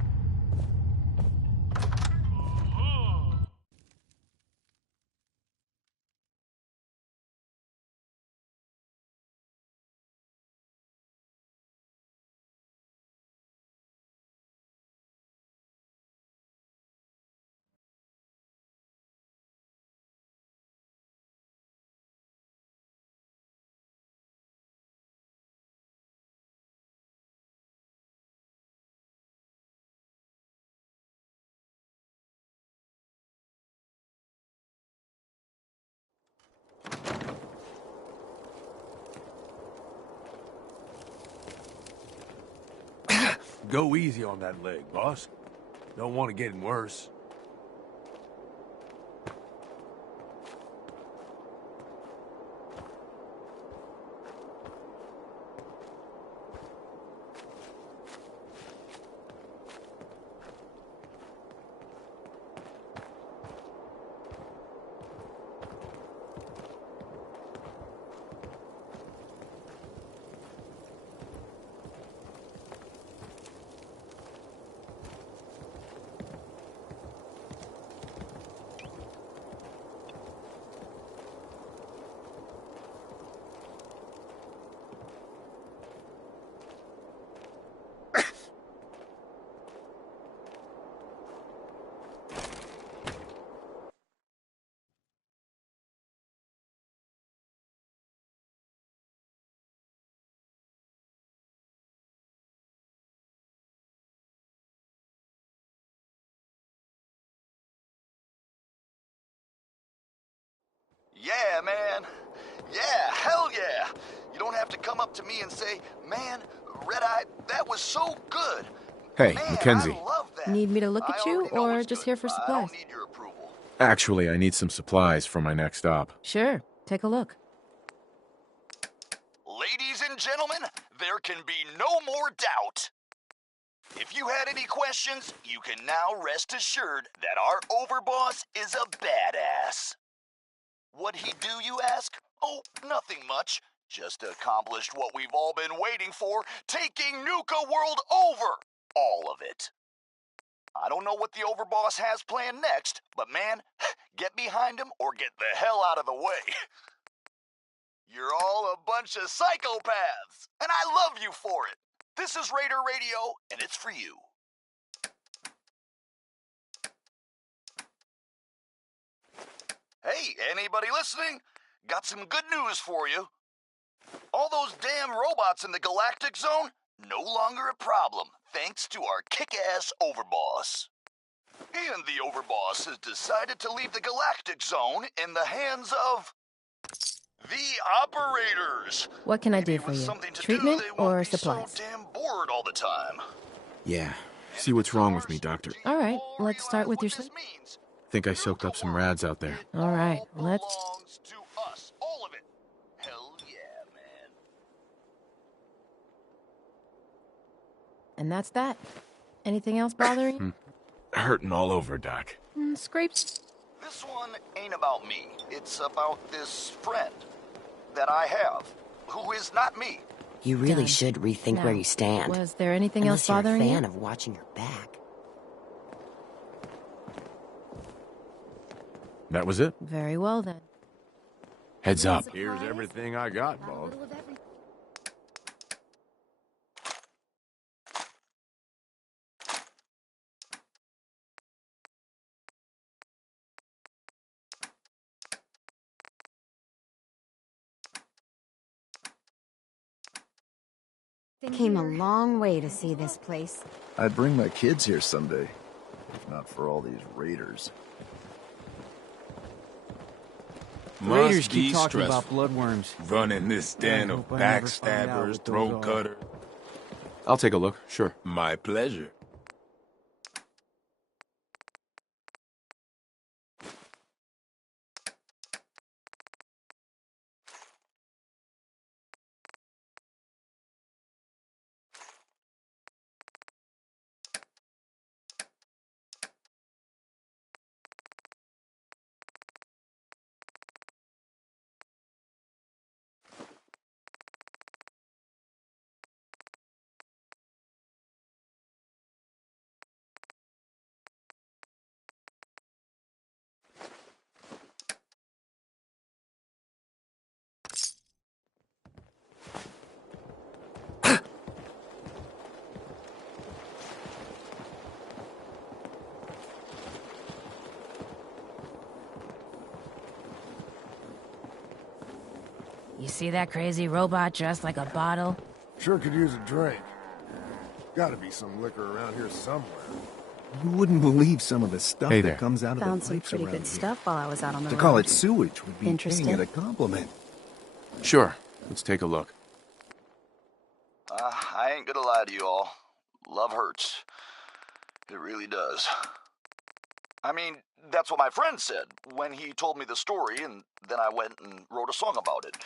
Go easy on that leg, boss. Don't want it getting worse. Yeah, man. Yeah, hell yeah. You don't have have to come up to me and say, man, Red-Eye, that was so good. Hey, Man, Mackenzie. I love that. Need me to look at you, or just here for I supplies? don't need your approval. Actually, I need some supplies for my next stop. Sure, take a look. Ladies and gentlemen, there can be no more doubt. If you had any questions, you can now rest assured that our overboss is a badass. What'd he do, you ask? Oh, nothing much. Just accomplished what we've all been waiting for, taking Nuka World over. All of it. I don't know what the overboss has planned next, but man, get behind him or get the hell out of the way. You're all a bunch of psychopaths, and I love you for it. This is Raider Radio, and it's for you. Hey, anybody listening? Got some good news for you. All those damn robots in the Galactic Zone, no longer a problem, thanks to our kick-ass overboss. And the overboss has decided to leave the Galactic Zone in the hands of the operators. What can I do for you? Treatment or supplies? So damn bored all the time. Yeah. See what's wrong with me, Doctor. All right, let's start with your sleep. Think I soaked up some rads out there. All right, let's... Belongs to us, all of it. Hell yeah, man. And that's that. Anything else bothering you? Hurting all over, Doc. Scrapes? This one ain't about me. It's about this friend that I have, who is not me. You really Done. should rethink Now, where you stand. Was there anything else Unless bothering you're a you? fan of watching your back. That was it? Very well, then. Heads up. Here's everything I got, boss. Came a long way to see this place. I'd bring my kids here someday, if not for all these raiders. Raiders keep talking stressful. about bloodworms. Running this den of hope I never find out backstabbers, what those throat are. cutter. I'll take a look, sure. My pleasure. You see that crazy robot dressed like a bottle? Sure could use a drink. Gotta be some liquor around here somewhere. You wouldn't believe some of the stuff Hey that there. comes out of Found the some pipes pretty around good here. stuff while I was out on the To road. call it sewage would be Interesting. paying it a compliment. Sure. Let's take a look. I ain't gonna lie to you all. Love hurts. It really does. I mean, that's what my friend said when he told me the story, and then I went and wrote a song about it.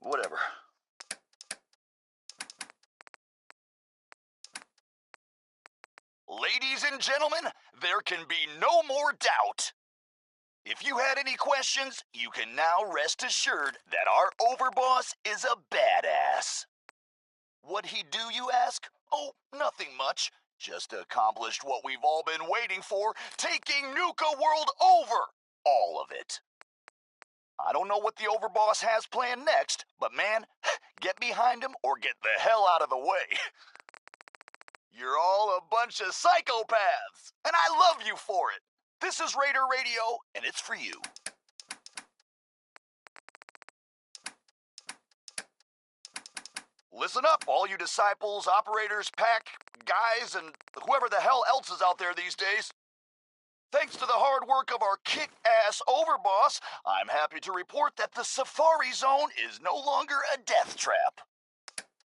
Whatever. Ladies and gentlemen, there can be no more doubt. If you had any questions, you can now rest assured that our overboss is a badass. What'd he do, you ask? Oh, nothing much. Just accomplished what we've all been waiting for, taking Nuka World over. All of it. I don't know what the overboss has planned next, but man, get behind him or get the hell out of the way. You're all a bunch of psychopaths, and I love you for it. This is Raider Radio, and it's for you. Listen up, all you disciples, operators, pack, guys, and whoever the hell else is out there these days. Thanks to the hard work of our kick-ass overboss, I'm happy to report that the Safari Zone is no longer a death trap.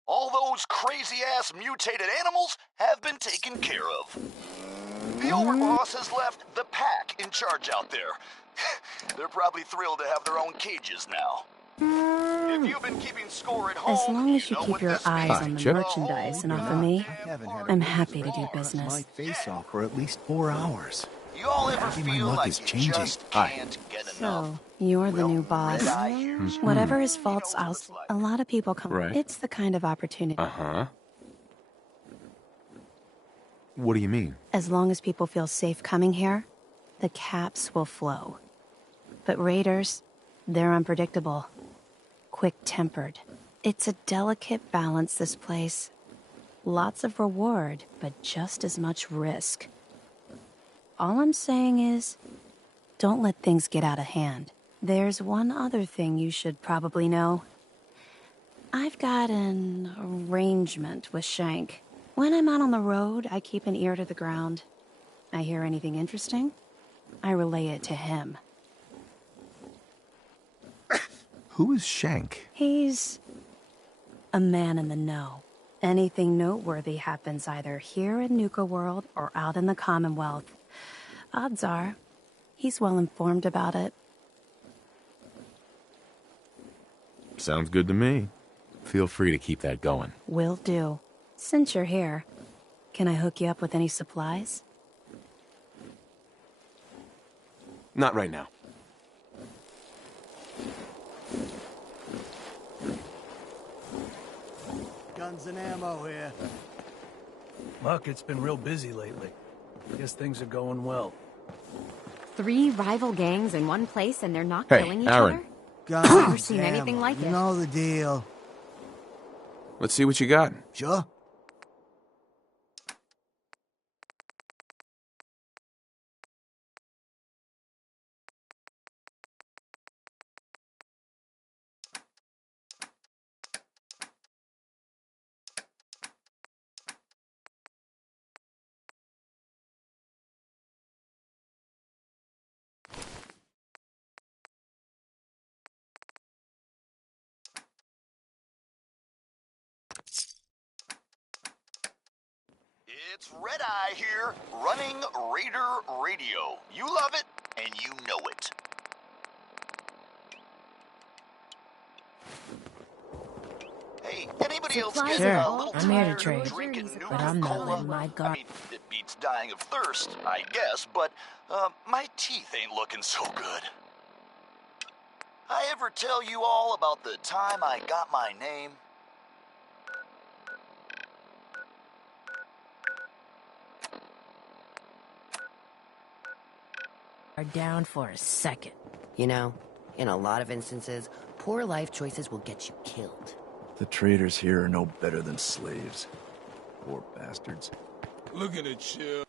All those crazy-ass mutated animals have been taken care of. The overboss has left the pack in charge out there. They're probably thrilled to have their own cages now. If you've been keeping score at home, As long as you keep your eyes on the Chuck. merchandise and off of me, I'm happy to do business. Face off for at least 4 hours. You all ever My feel luck like is you changing. just can't get enough? So, you're the new boss. Whatever his faults, a lot of people come. Right. It's the kind of opportunity. Uh-huh. What do you mean? As long as people feel safe coming here, the caps will flow. But raiders, they're unpredictable. Quick-tempered. It's a delicate balance, this place. Lots of reward, but just as much risk. All I'm saying is, don't let things get out of hand. There's one other thing you should probably know. I've got an arrangement with Shank. When I'm out on the road, I keep an ear to the ground. I hear anything interesting, I relay it to him. Who is Shank? He's a man in the know. Anything noteworthy happens either here in Nuka World or out in the Commonwealth. Odds are, he's well informed about it. Sounds good to me. Feel free to keep that going. Will do. Since you're here, can I hook you up with any supplies? Not right now. Guns and ammo here. Market's been real busy lately. Guess things are going well. 3 rival gangs in one place and they're not Hey, killing each Aaron. other? Guns, I've never seen ammo. anything like You it. know the deal. Let's see what you got. Sure. It's Red Eye here, running Raider Radio. You love it, and you know it. Hey, anybody else Sure, getting a little I'm here to tired trade, of drinking Nuka but I'm not Cola? letting my I guard. mean, it beats dying of thirst, I guess, but my teeth ain't looking so good. I ever tell you all about the time I got my name? Are down for a second. You know, in a lot of instances, poor life choices will get you killed. The traders here are no better than slaves. Poor bastards. Look at it, chill.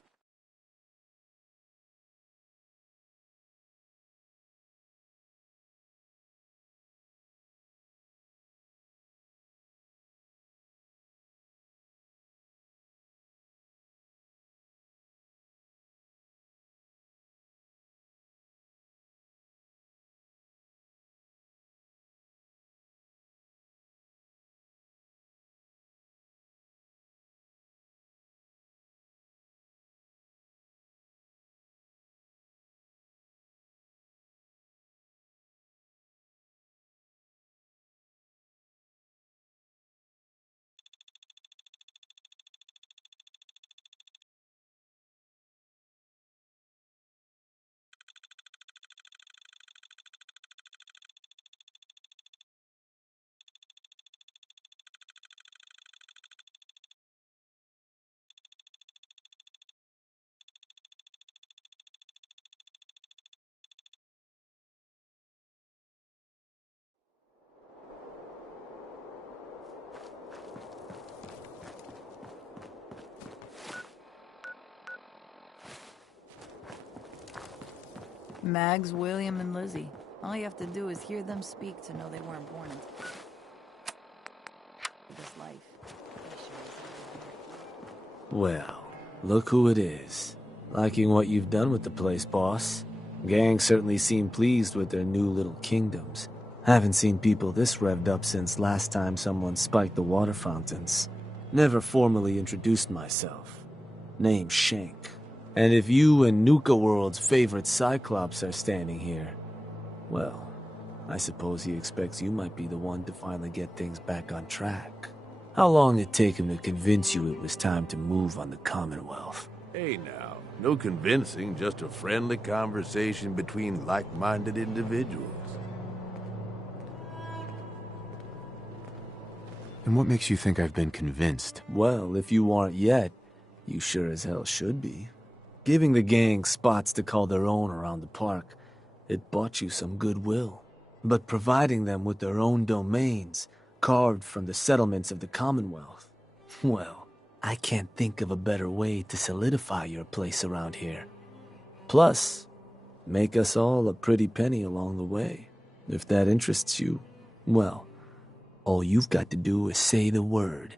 Mags, William, and Lizzie. All you have to do is hear them speak to know they weren't born into this life. Well, look who it is. Liking what you've done with the place, boss. Gang certainly seem pleased with their new little kingdoms. Haven't seen people this revved up since last time someone spiked the water fountains. Never formally introduced myself. Name's Shank. And if you and Nuka World's favorite Cyclops are standing here, well, I suppose he expects you might be the one to finally get things back on track. How long did it take him to convince you it was time to move on the Commonwealth? Hey now, no convincing, just a friendly conversation between like-minded individuals. And what makes you think I've been convinced? Well, if you aren't yet, you sure as hell should be. Giving the gang spots to call their own around the park, it bought you some goodwill. But providing them with their own domains, carved from the settlements of the Commonwealth, well, I can't think of a better way to solidify your place around here. Plus, make us all a pretty penny along the way. If that interests you, well, all you've got to do is say the word,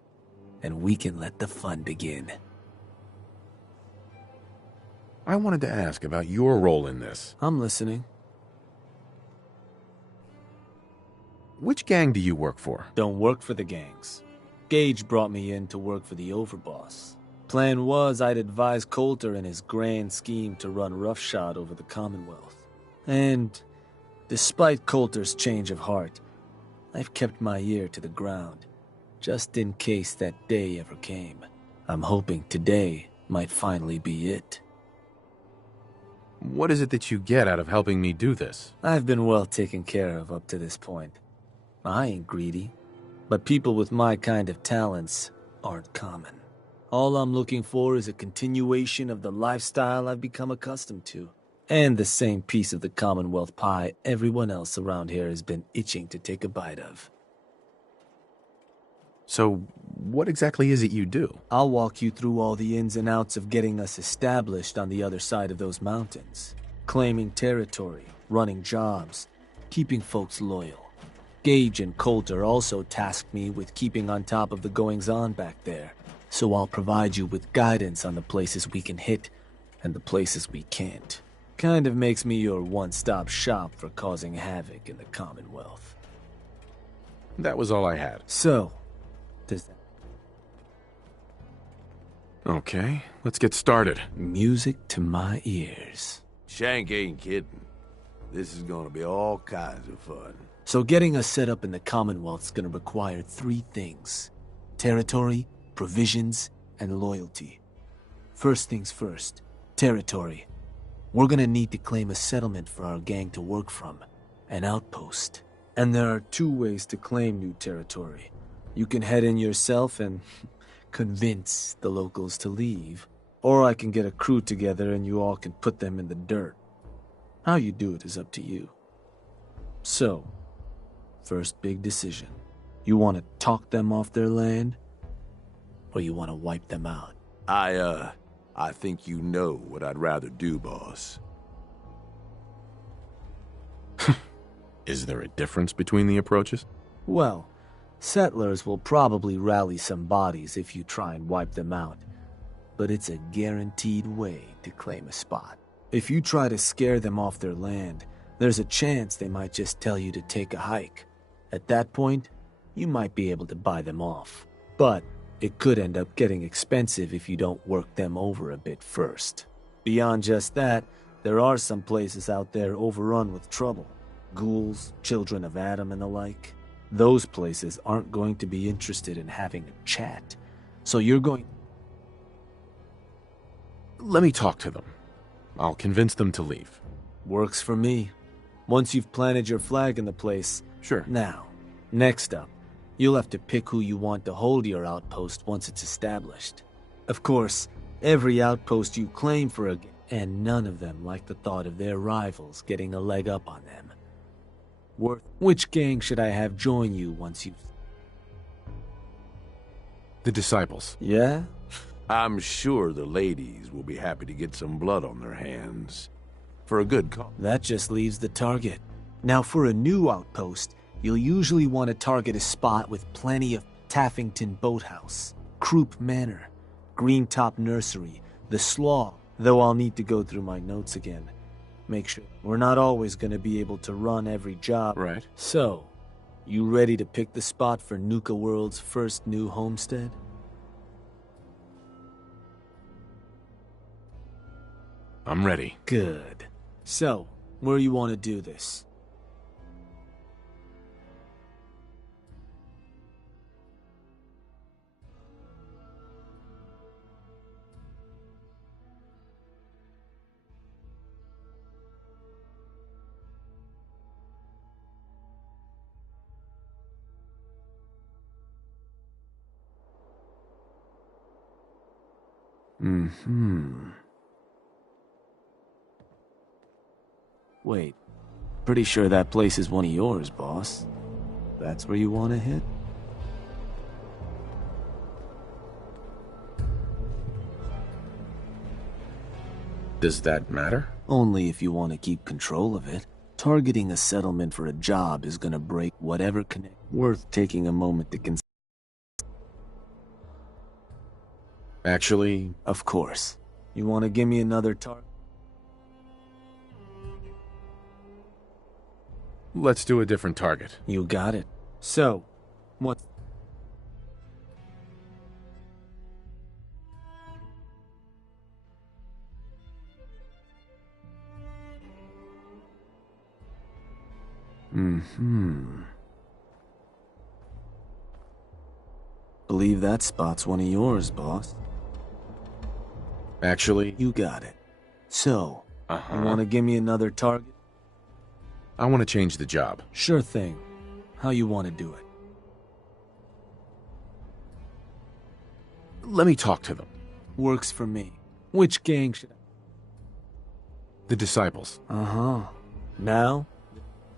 and we can let the fun begin. I wanted to ask about your role in this. I'm listening. Which gang do you work for? Don't work for the gangs. Gage brought me in to work for the overboss. Plan was I'd advise Coulter in his grand scheme to run roughshod over the Commonwealth. And despite Coulter's change of heart, I've kept my ear to the ground, just in case that day ever came. I'm hoping today might finally be it. What is it that you get out of helping me do this? I've been well taken care of up to this point. I ain't greedy, but people with my kind of talents aren't common. All I'm looking for is a continuation of the lifestyle I've become accustomed to, and the same piece of the Commonwealth pie everyone else around here has been itching to take a bite of. So, what exactly is it you do? I'll walk you through all the ins and outs of getting us established on the other side of those mountains. Claiming territory, running jobs, keeping folks loyal. Gage and Coulter also tasked me with keeping on top of the goings-on back there, so I'll provide you with guidance on the places we can hit and the places we can't. Kind of makes me your one-stop shop for causing havoc in the Commonwealth. That was all I had. So, does that... Okay, let's get started. Music to my ears. Shank ain't kidding. This is gonna be all kinds of fun. So getting us set up in the Commonwealth's gonna require 3 things. Territory, provisions, and loyalty. First things first, territory. We're gonna need to claim a settlement for our gang to work from, an outpost. And there are 2 ways to claim new territory. You can head in yourself and convince the locals to leave, or I can get a crew together and you all can put them in the dirt. How you do it is up to you. So, first big decision. You want to talk them off their land, or you want to wipe them out? I think you know what I'd rather do, boss. Is there a difference between the approaches? Well, settlers will probably rally some bodies if you try and wipe them out, but it's a guaranteed way to claim a spot. If you try to scare them off their land, there's a chance they might just tell you to take a hike. At that point, you might be able to buy them off. But it could end up getting expensive if you don't work them over a bit first. Beyond just that, there are some places out there overrun with trouble. Ghouls, children of Adam and the like. Those places aren't going to be interested in having a chat. So you're going... Let me talk to them. I'll convince them to leave. Works for me. Once you've planted your flag in the place... Sure. Now, next up, you'll have to pick who you want to hold your outpost once it's established. Of course, every outpost you claim for a... and none of them like the thought of their rivals getting a leg up on them. Which gang should I have join you once you've... The Disciples. Yeah? I'm sure the ladies will be happy to get some blood on their hands. For a good cause. That just leaves the target. Now for a new outpost, you'll usually want to target a spot with plenty of Taffington Boathouse, Croup Manor, Greentop Nursery, the Slaw, Though I'll need to go through my notes again. Make sure we're not always gonna be able to run every job. Right. So, you ready to pick the spot for Nuka World's first new homestead? I'm ready. Good. So, where you want to do this? Wait, pretty sure that place is one of yours, boss. That's where you want to hit? Does that matter? Only if you want to keep control of it. Targeting a settlement for a job is gonna break whatever connect. Worth taking a moment to consider. Actually, of course. You want to give me another target? Let's do a different target. You got it. So, what? Believe that spot's one of yours, boss. Actually, you got it. So, you want to give me another target? I want to change the job. Sure thing. How you want to do it? Let me talk to them. Works for me. Which gang should I? The Disciples. Now?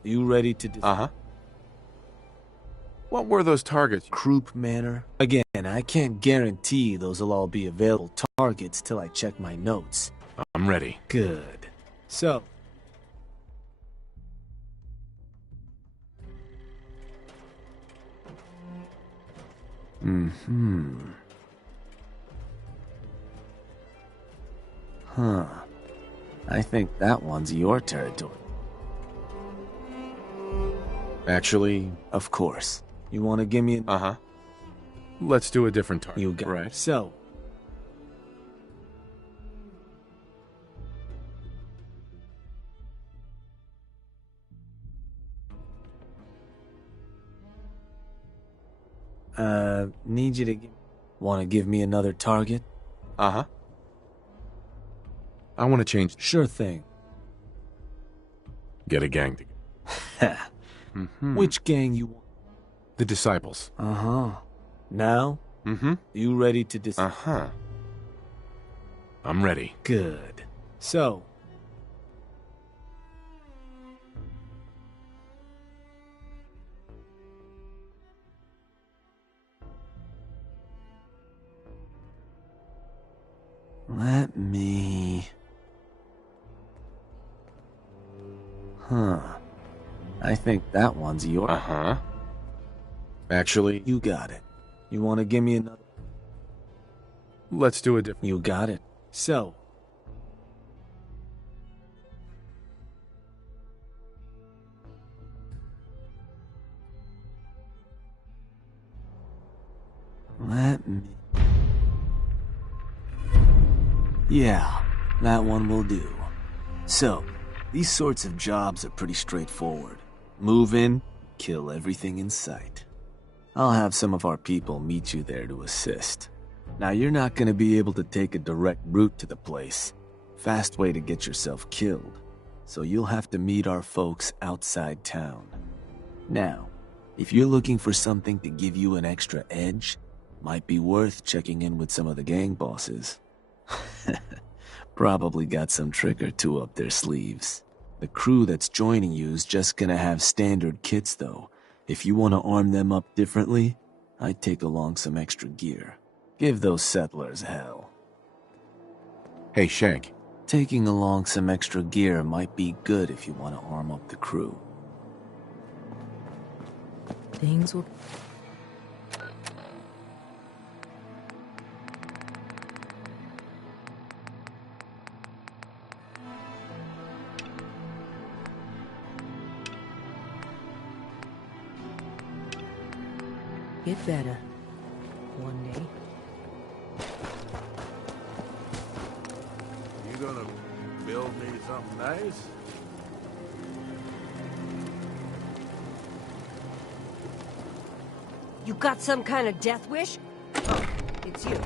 You ready to What were those targets? Croup Manor. Again, I can't guarantee those will all be available targets till I check my notes. I'm ready. Good. So. I think that one's your territory. Actually, of course. You want to give me Let's do a different target. You got right. it. So. Need you to want to give me another target? I want to change. Sure thing. Get a gang together. Which gang you want? The Disciples. Now? You ready to I'm ready. Good. So. Let me... I think that one's your... Actually... You got it. You want to give me another... Let's do a different... You got it. So... Let me... Yeah, that one will do. So, these sorts of jobs are pretty straightforward. Move in, kill everything in sight. I'll have some of our people meet you there to assist. Now, you're not going to be able to take a direct route to the place. Fast way to get yourself killed. So you'll have to meet our folks outside town. Now, if you're looking for something to give you an extra edge, might be worth checking in with some of the gang bosses. Probably got some trick or two up their sleeves. The crew that's joining you is just gonna have standard kits though. If you want to arm them up differently, I'd take along some extra gear. Give those settlers hell. Hey, Shank. Taking along some extra gear might be good if you want to arm up the crew. Things will... get better. One day. You gonna build me something nice? You got some kind of death wish? Oh, it's you.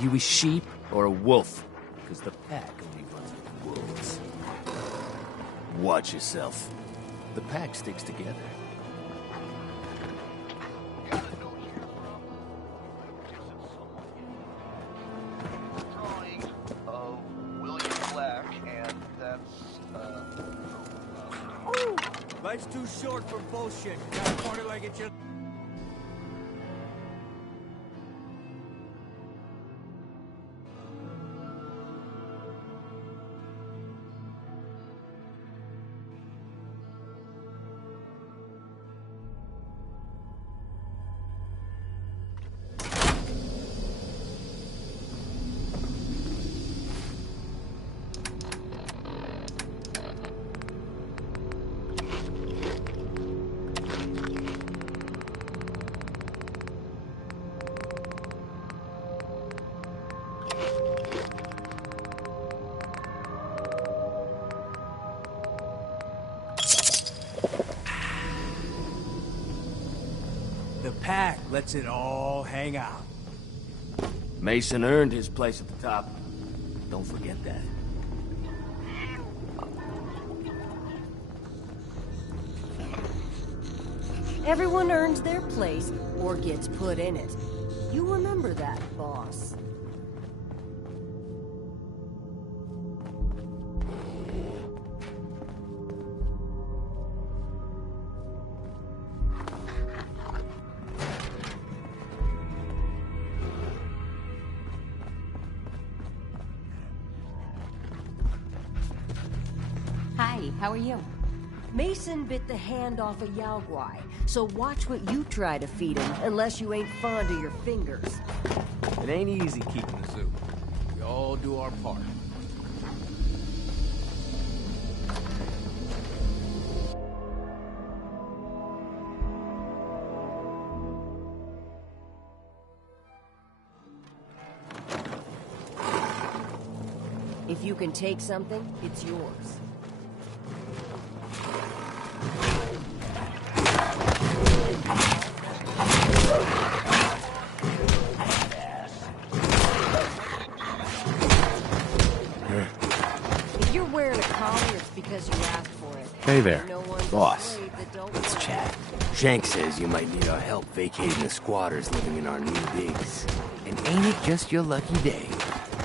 You a sheep or a wolf? Because the pack only runs with wolves. Watch yourself. The pack sticks together. Drawing of William Black, and that's, Life's too short for bullshit. Gotta party like it's your... The pack lets it all hang out. Mason earned his place at the top. Don't forget that. Everyone earns their place or gets put in it. You remember that, boss. Hi, how are you? Mason bit the hand off a Yao Guai, so watch what you try to feed him, unless you ain't fond of your fingers. It ain't easy keeping the zoo. We all do our part. If you can take something, it's yours. If you're wearing a collar, it's because you asked for it. Hey there, No one's boss. afraid that don't Let's want chat. Shank says you might need our help vacating the squatters living in our new digs. And ain't it just your lucky day?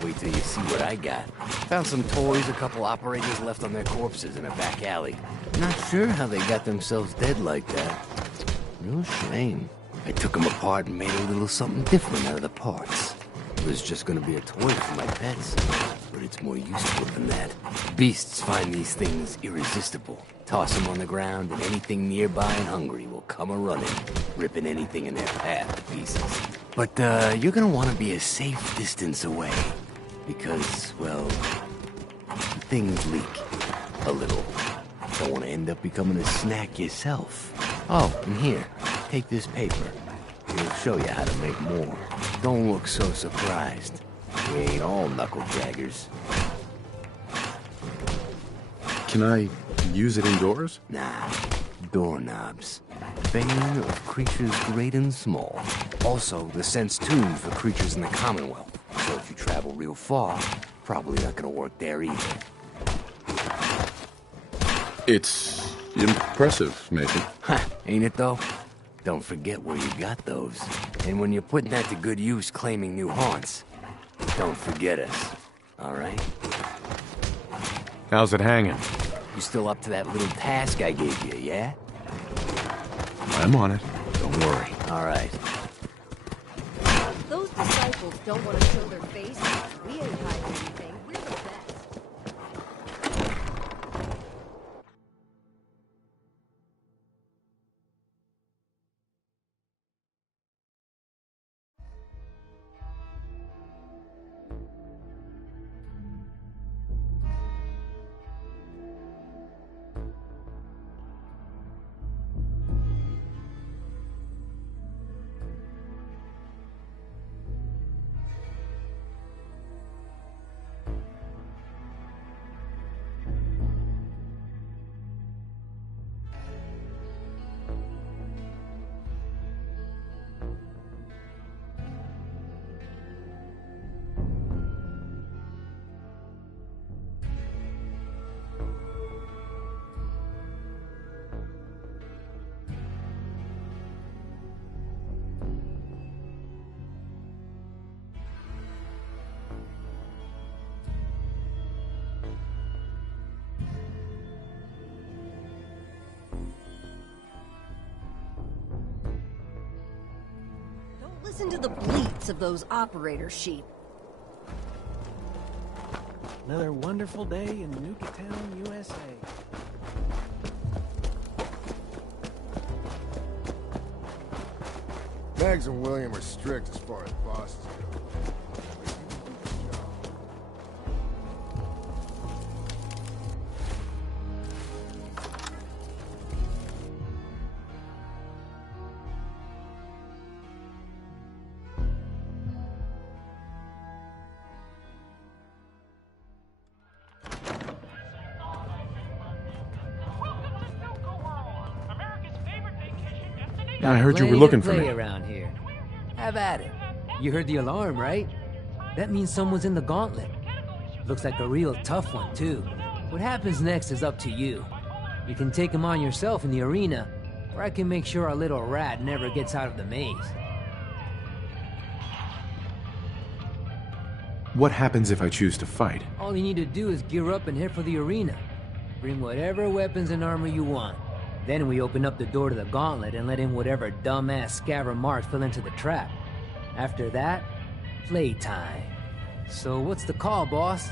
Wait till you see what I got. Found some toys a couple operators left on their corpses in a back alley. Not sure how they got themselves dead like that. Real shame. I took them apart and made a little something different out of the parts. It was just gonna be a toy for my pets, but it's more useful than that. Beasts find these things irresistible. Toss them on the ground, and anything nearby and hungry will come a-running, ripping anything in their path to pieces. But, you're gonna want to be a safe distance away. Because, well, things leak. A little. Don't want to end up becoming a snack yourself. Oh, and here, take this paper. It'll show you how to make more. Don't look so surprised. We ain't all knuckle-draggers. Can I use it indoors? Nah, doorknobs. Bane of creatures great and small. Also, the sense tuned for creatures in the Commonwealth. So if you travel real far, probably not gonna work there either. It's impressive, Mason. Ha, ain't it though? Don't forget where you got those. And when you're putting that to good use claiming new haunts, don't forget us, alright? How's it hanging? You still up to that little task I gave you, yeah? I'm on it. Don't worry. Alright. Those disciples don't want to show their faces. We ain't hiding anything. We're the best. Listen to the bleats of those operator sheep. Another wonderful day in Nuka Town, USA. Mags and William are strict as far as bosses go. I heard you were looking for me. Around here. Have at it. You heard the alarm, right? That means someone's in the gauntlet. Looks like a real tough one, too. What happens next is up to you. You can take him on yourself in the arena, or I can make sure our little rat never gets out of the maze. What happens if I choose to fight? All you need to do is gear up and head for the arena. Bring whatever weapons and armor you want. Then we open up the door to the gauntlet and let in whatever dumbass scaver marks fell into the trap. After that, playtime. So what's the call, boss?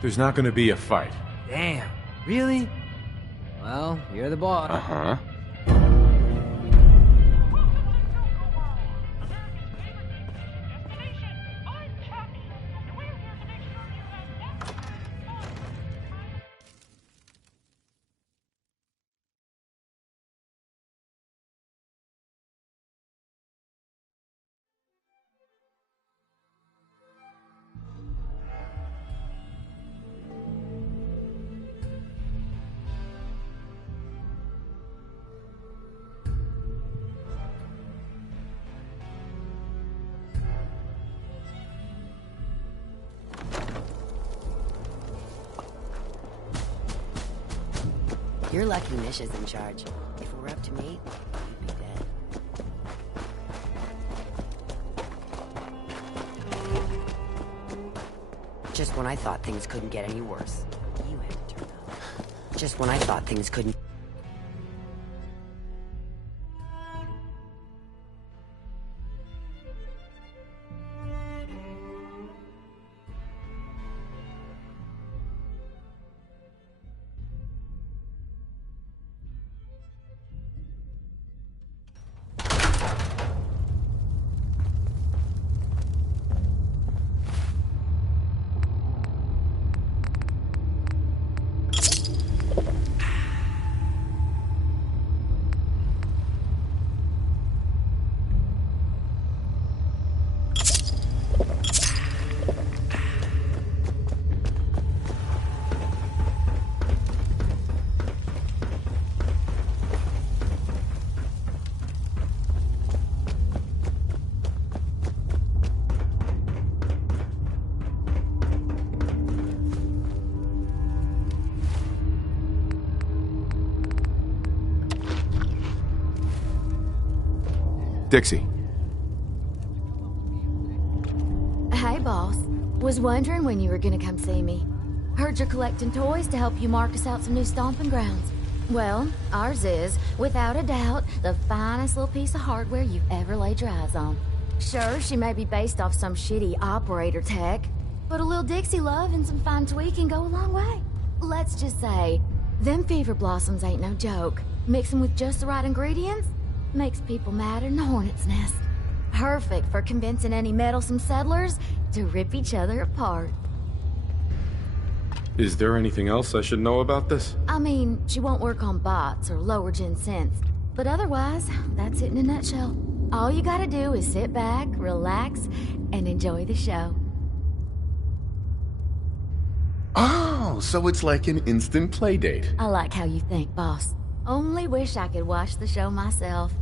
There's not gonna be a fight. Damn, really? Well, you're the boss. Uh-huh. You're lucky Mish is in charge. If it were up to me, you'd be dead. Just when I thought things couldn't get any worse, you had to turn up. Just when I thought things couldn't... Dixie. Hey, boss. Was wondering when you were gonna come see me. Heard you're collecting toys to help you mark us out some new stomping grounds. Well, ours is, without a doubt, the finest little piece of hardware you've ever laid your eyes on. Sure, she may be based off some shitty operator tech, but a little Dixie love and some fine tweaking go a long way. Let's just say, them fever blossoms ain't no joke. Mixing with just the right ingredients makes people madder than a hornet's nest. Perfect for convincing any meddlesome settlers to rip each other apart. Is there anything else I should know about this? I mean, she won't work on bots or lower gen synths, but otherwise, that's it in a nutshell. All you gotta do is sit back, relax, and enjoy the show. Oh, so it's like an instant play date. I like how you think, boss. Only wish I could watch the show myself.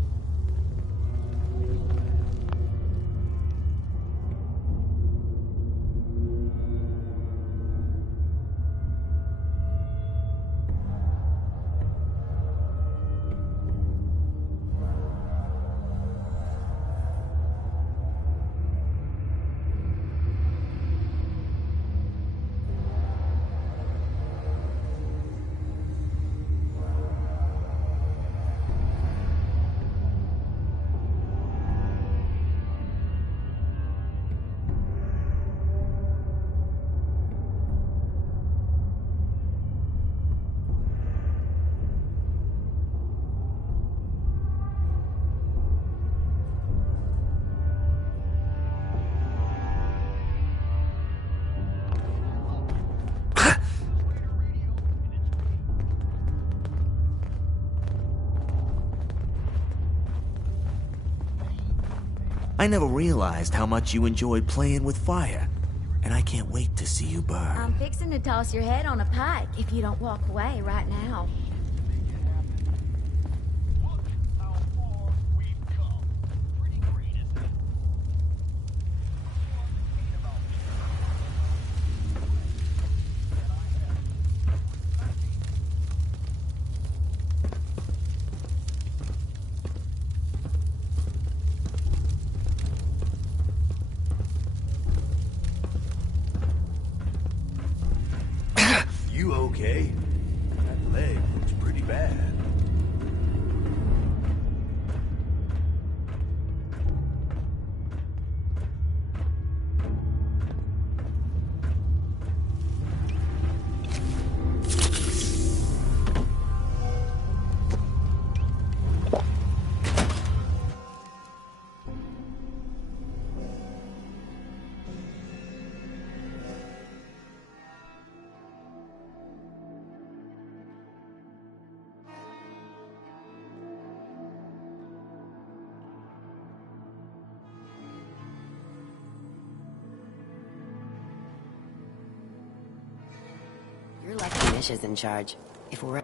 I never realized how much you enjoyed playing with fire, and I can't wait to see you burn. I'm fixing to toss your head on a pike if you don't walk away right now. You okay? That leg looks pretty bad. You're lucky Mish is in charge. If we're...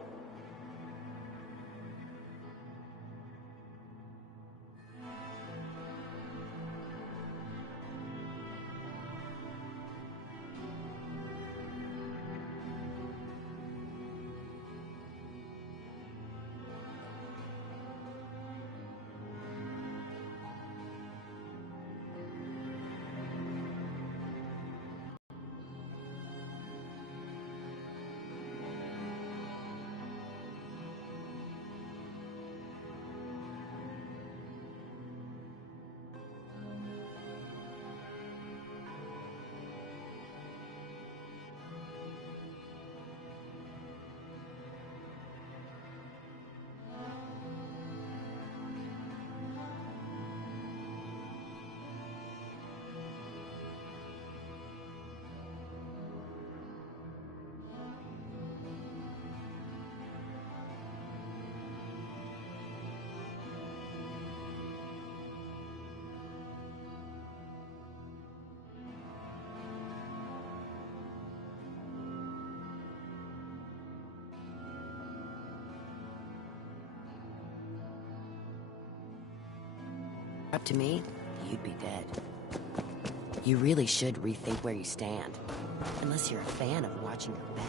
Up to me, you'd be dead. You really should rethink where you stand. Unless you're a fan of watching your back.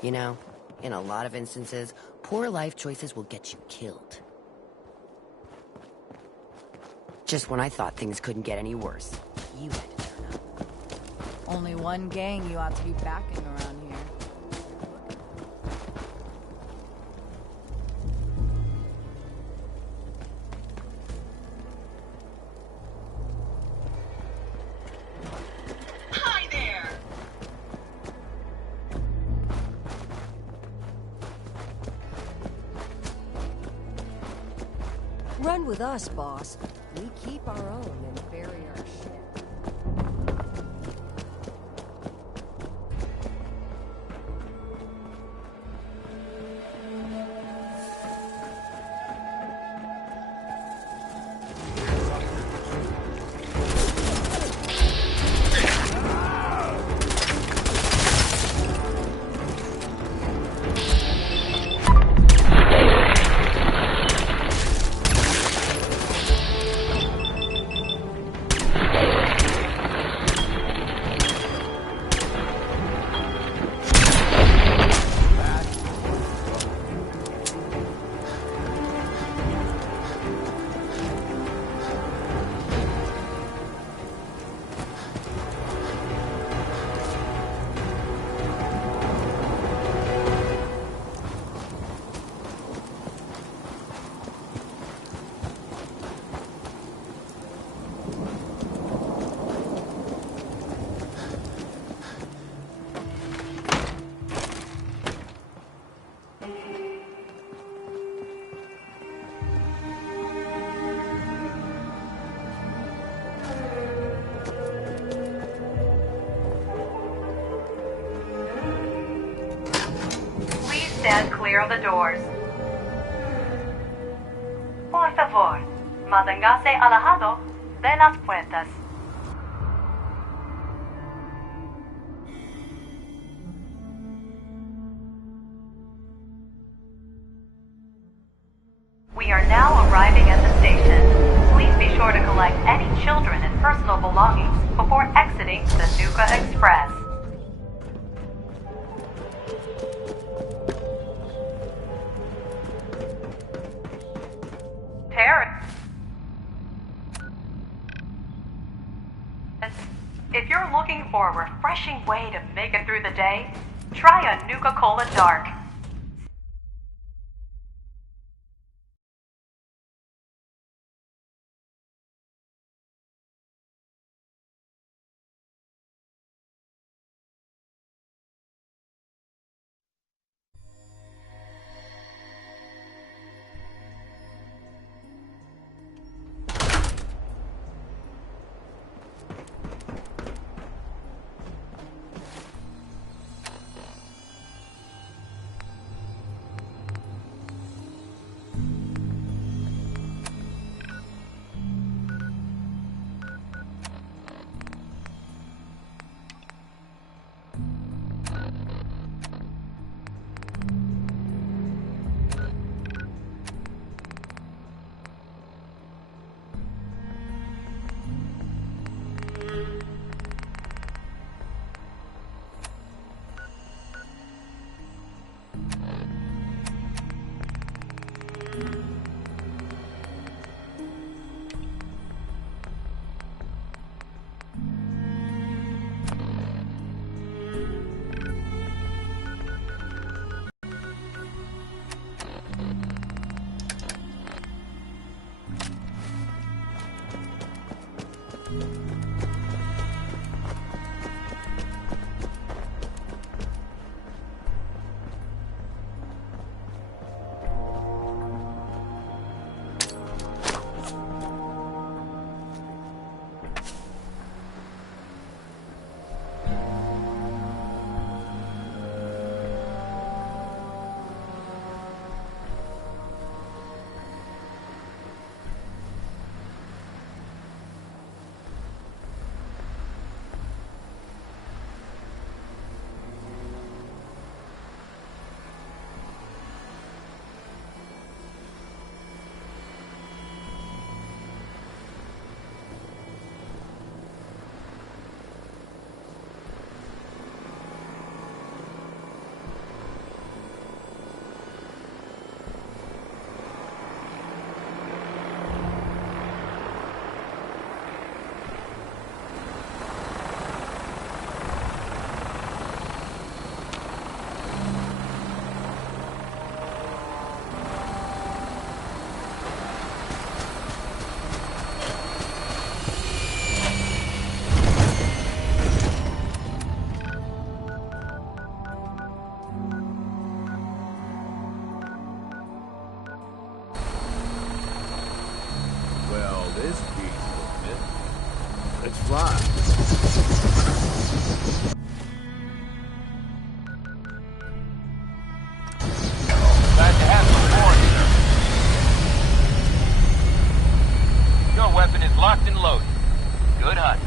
You know, in a lot of instances, poor life choices will get you killed. Just when I thought things couldn't get any worse, you had to turn up. Only one gang you ought to be backing around here. Hi there! Run with us, boss. We keep our own and bury our shit. Stand clear of the doors. Por favor, manténgase alejado de las puertas. We are now arriving at the station. Please be sure to collect any children and personal belongings before exiting the Nuka Express. If you're looking for a refreshing way to make it through the day, try a Nuka-Cola Dark. this piece of it. Let's fly. Glad to have you aboard, sir. Your weapon is locked and loaded. Good hunt.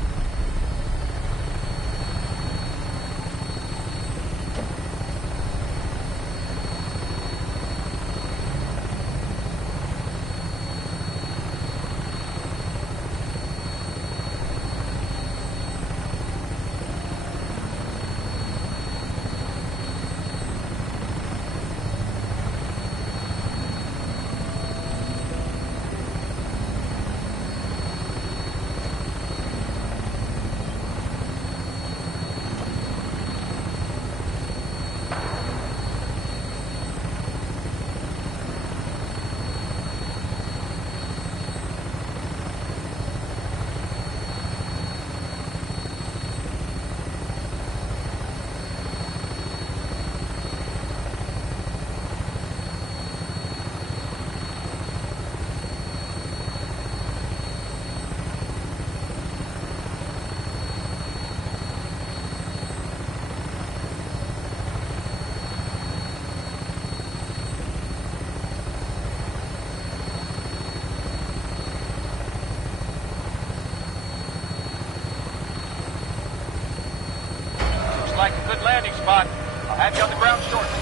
Like a good landing spot. I'll have you on the ground shortly.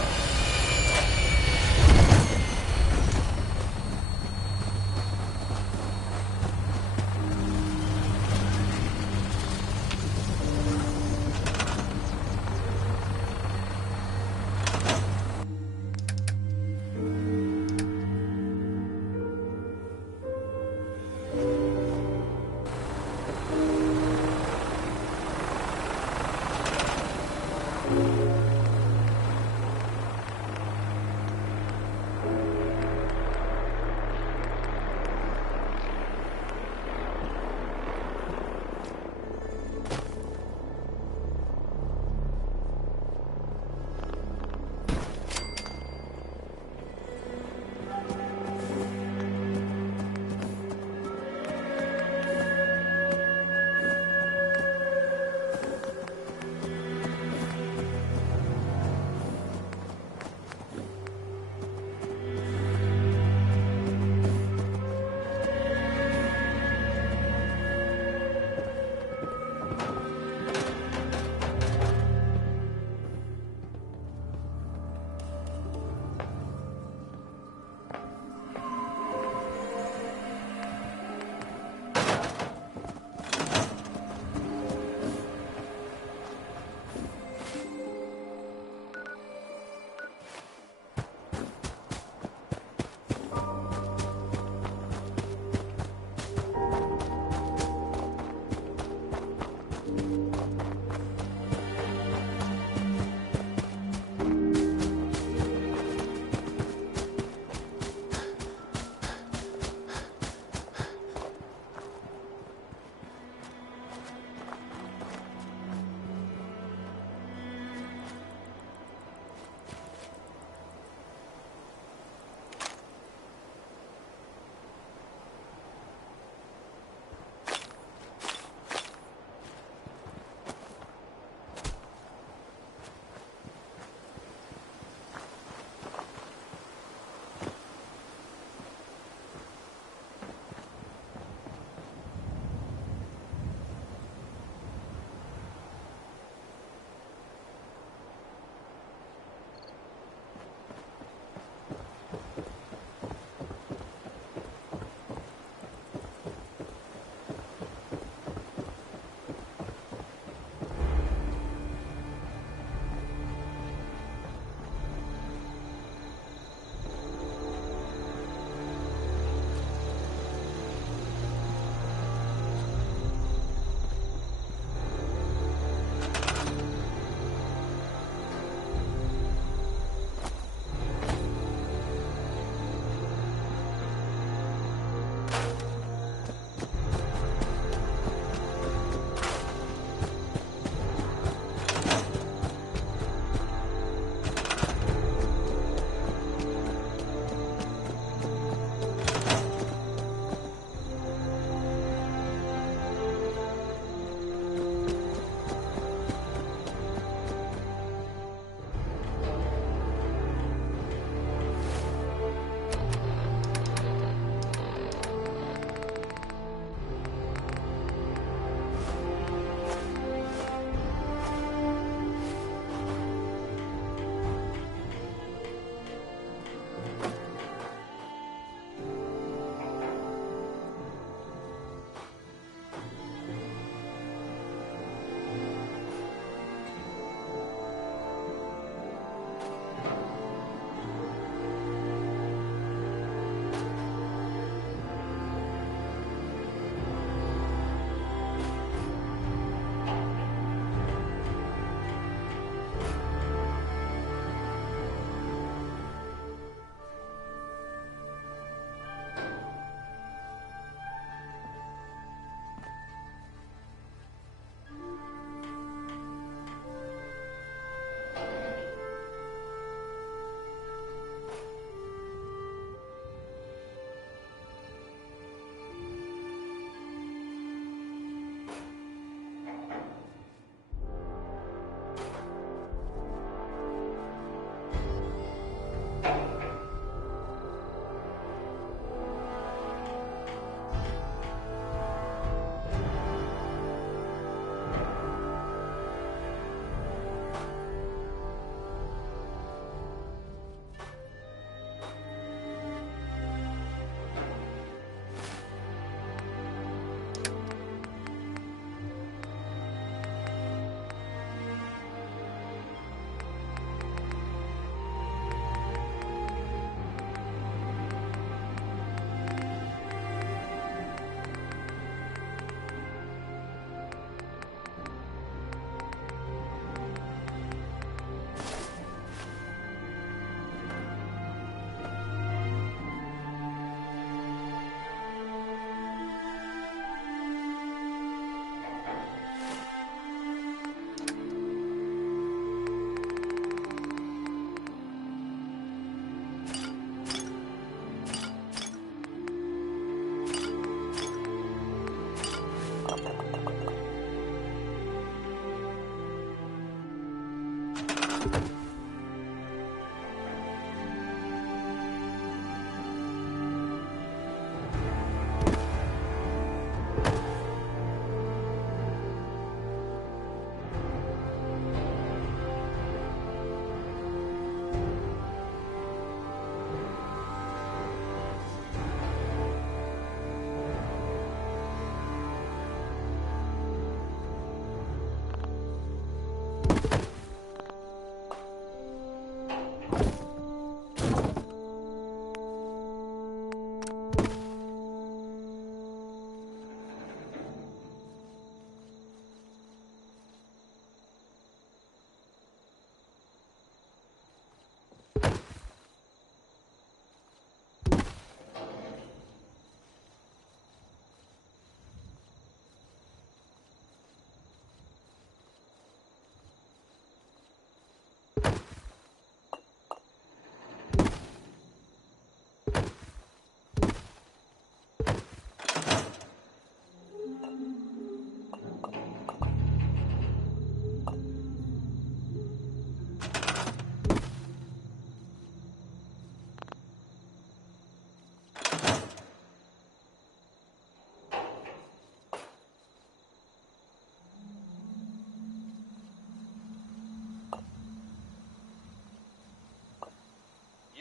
You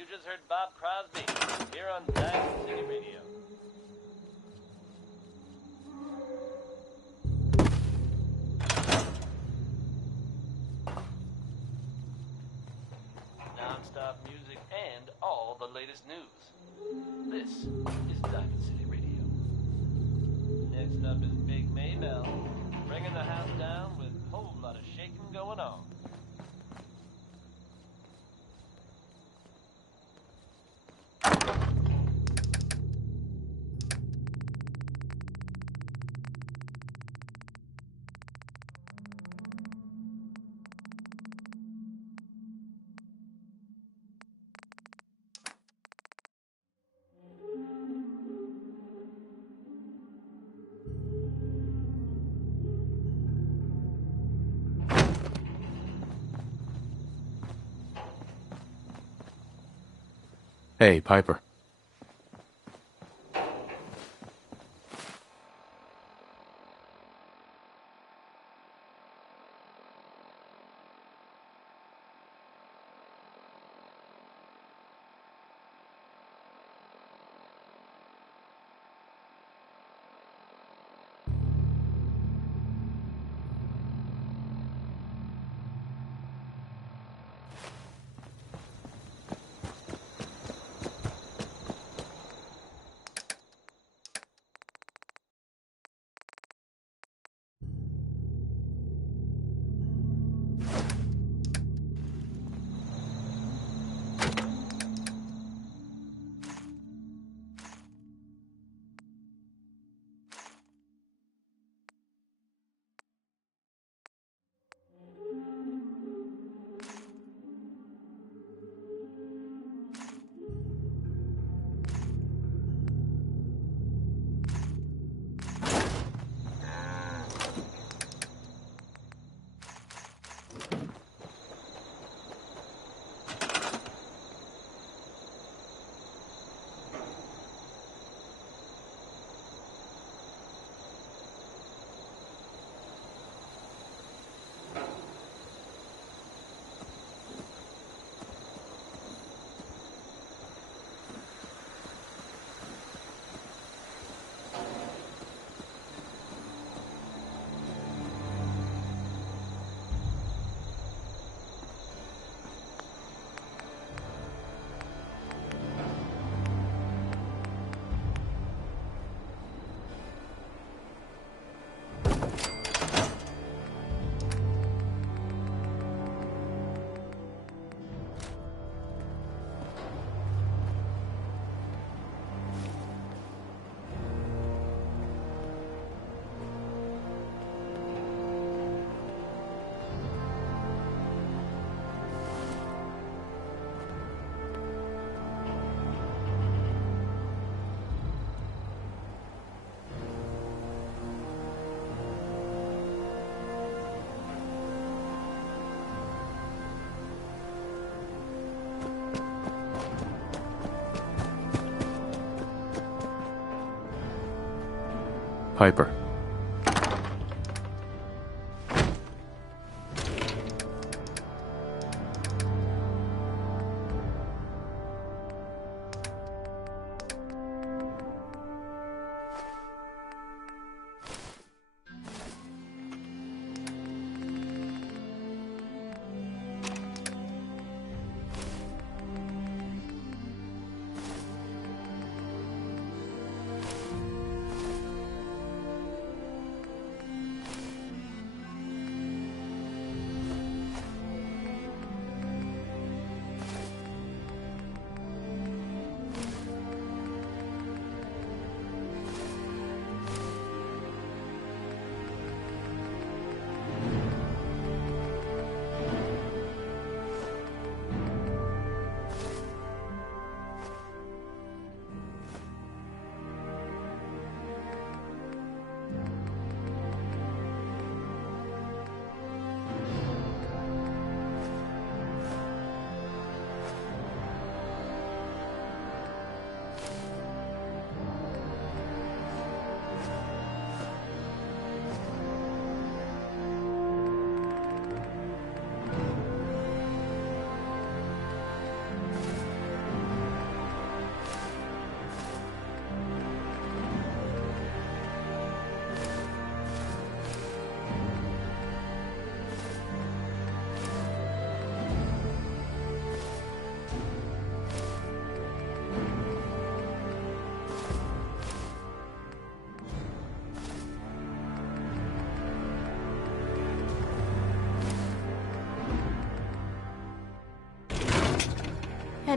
just heard Bob Crosby here on Diamond City Radio. Non-stop music and all the latest news. This is Diamond City Radio. Next up is Big Maybell, bringing the house down with a whole lot of shaking going on. Hey, Piper. Piper.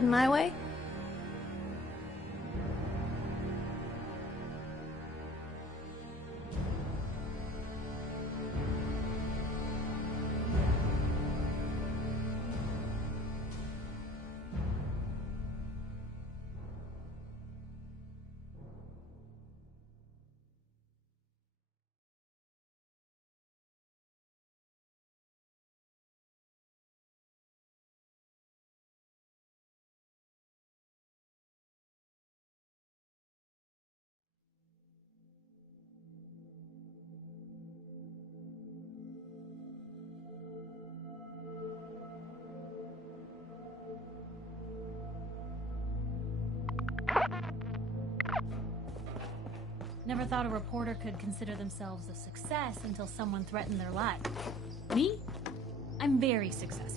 heading my way? Never thought a reporter could consider themselves a success until someone threatened their life. Me? I'm very successful.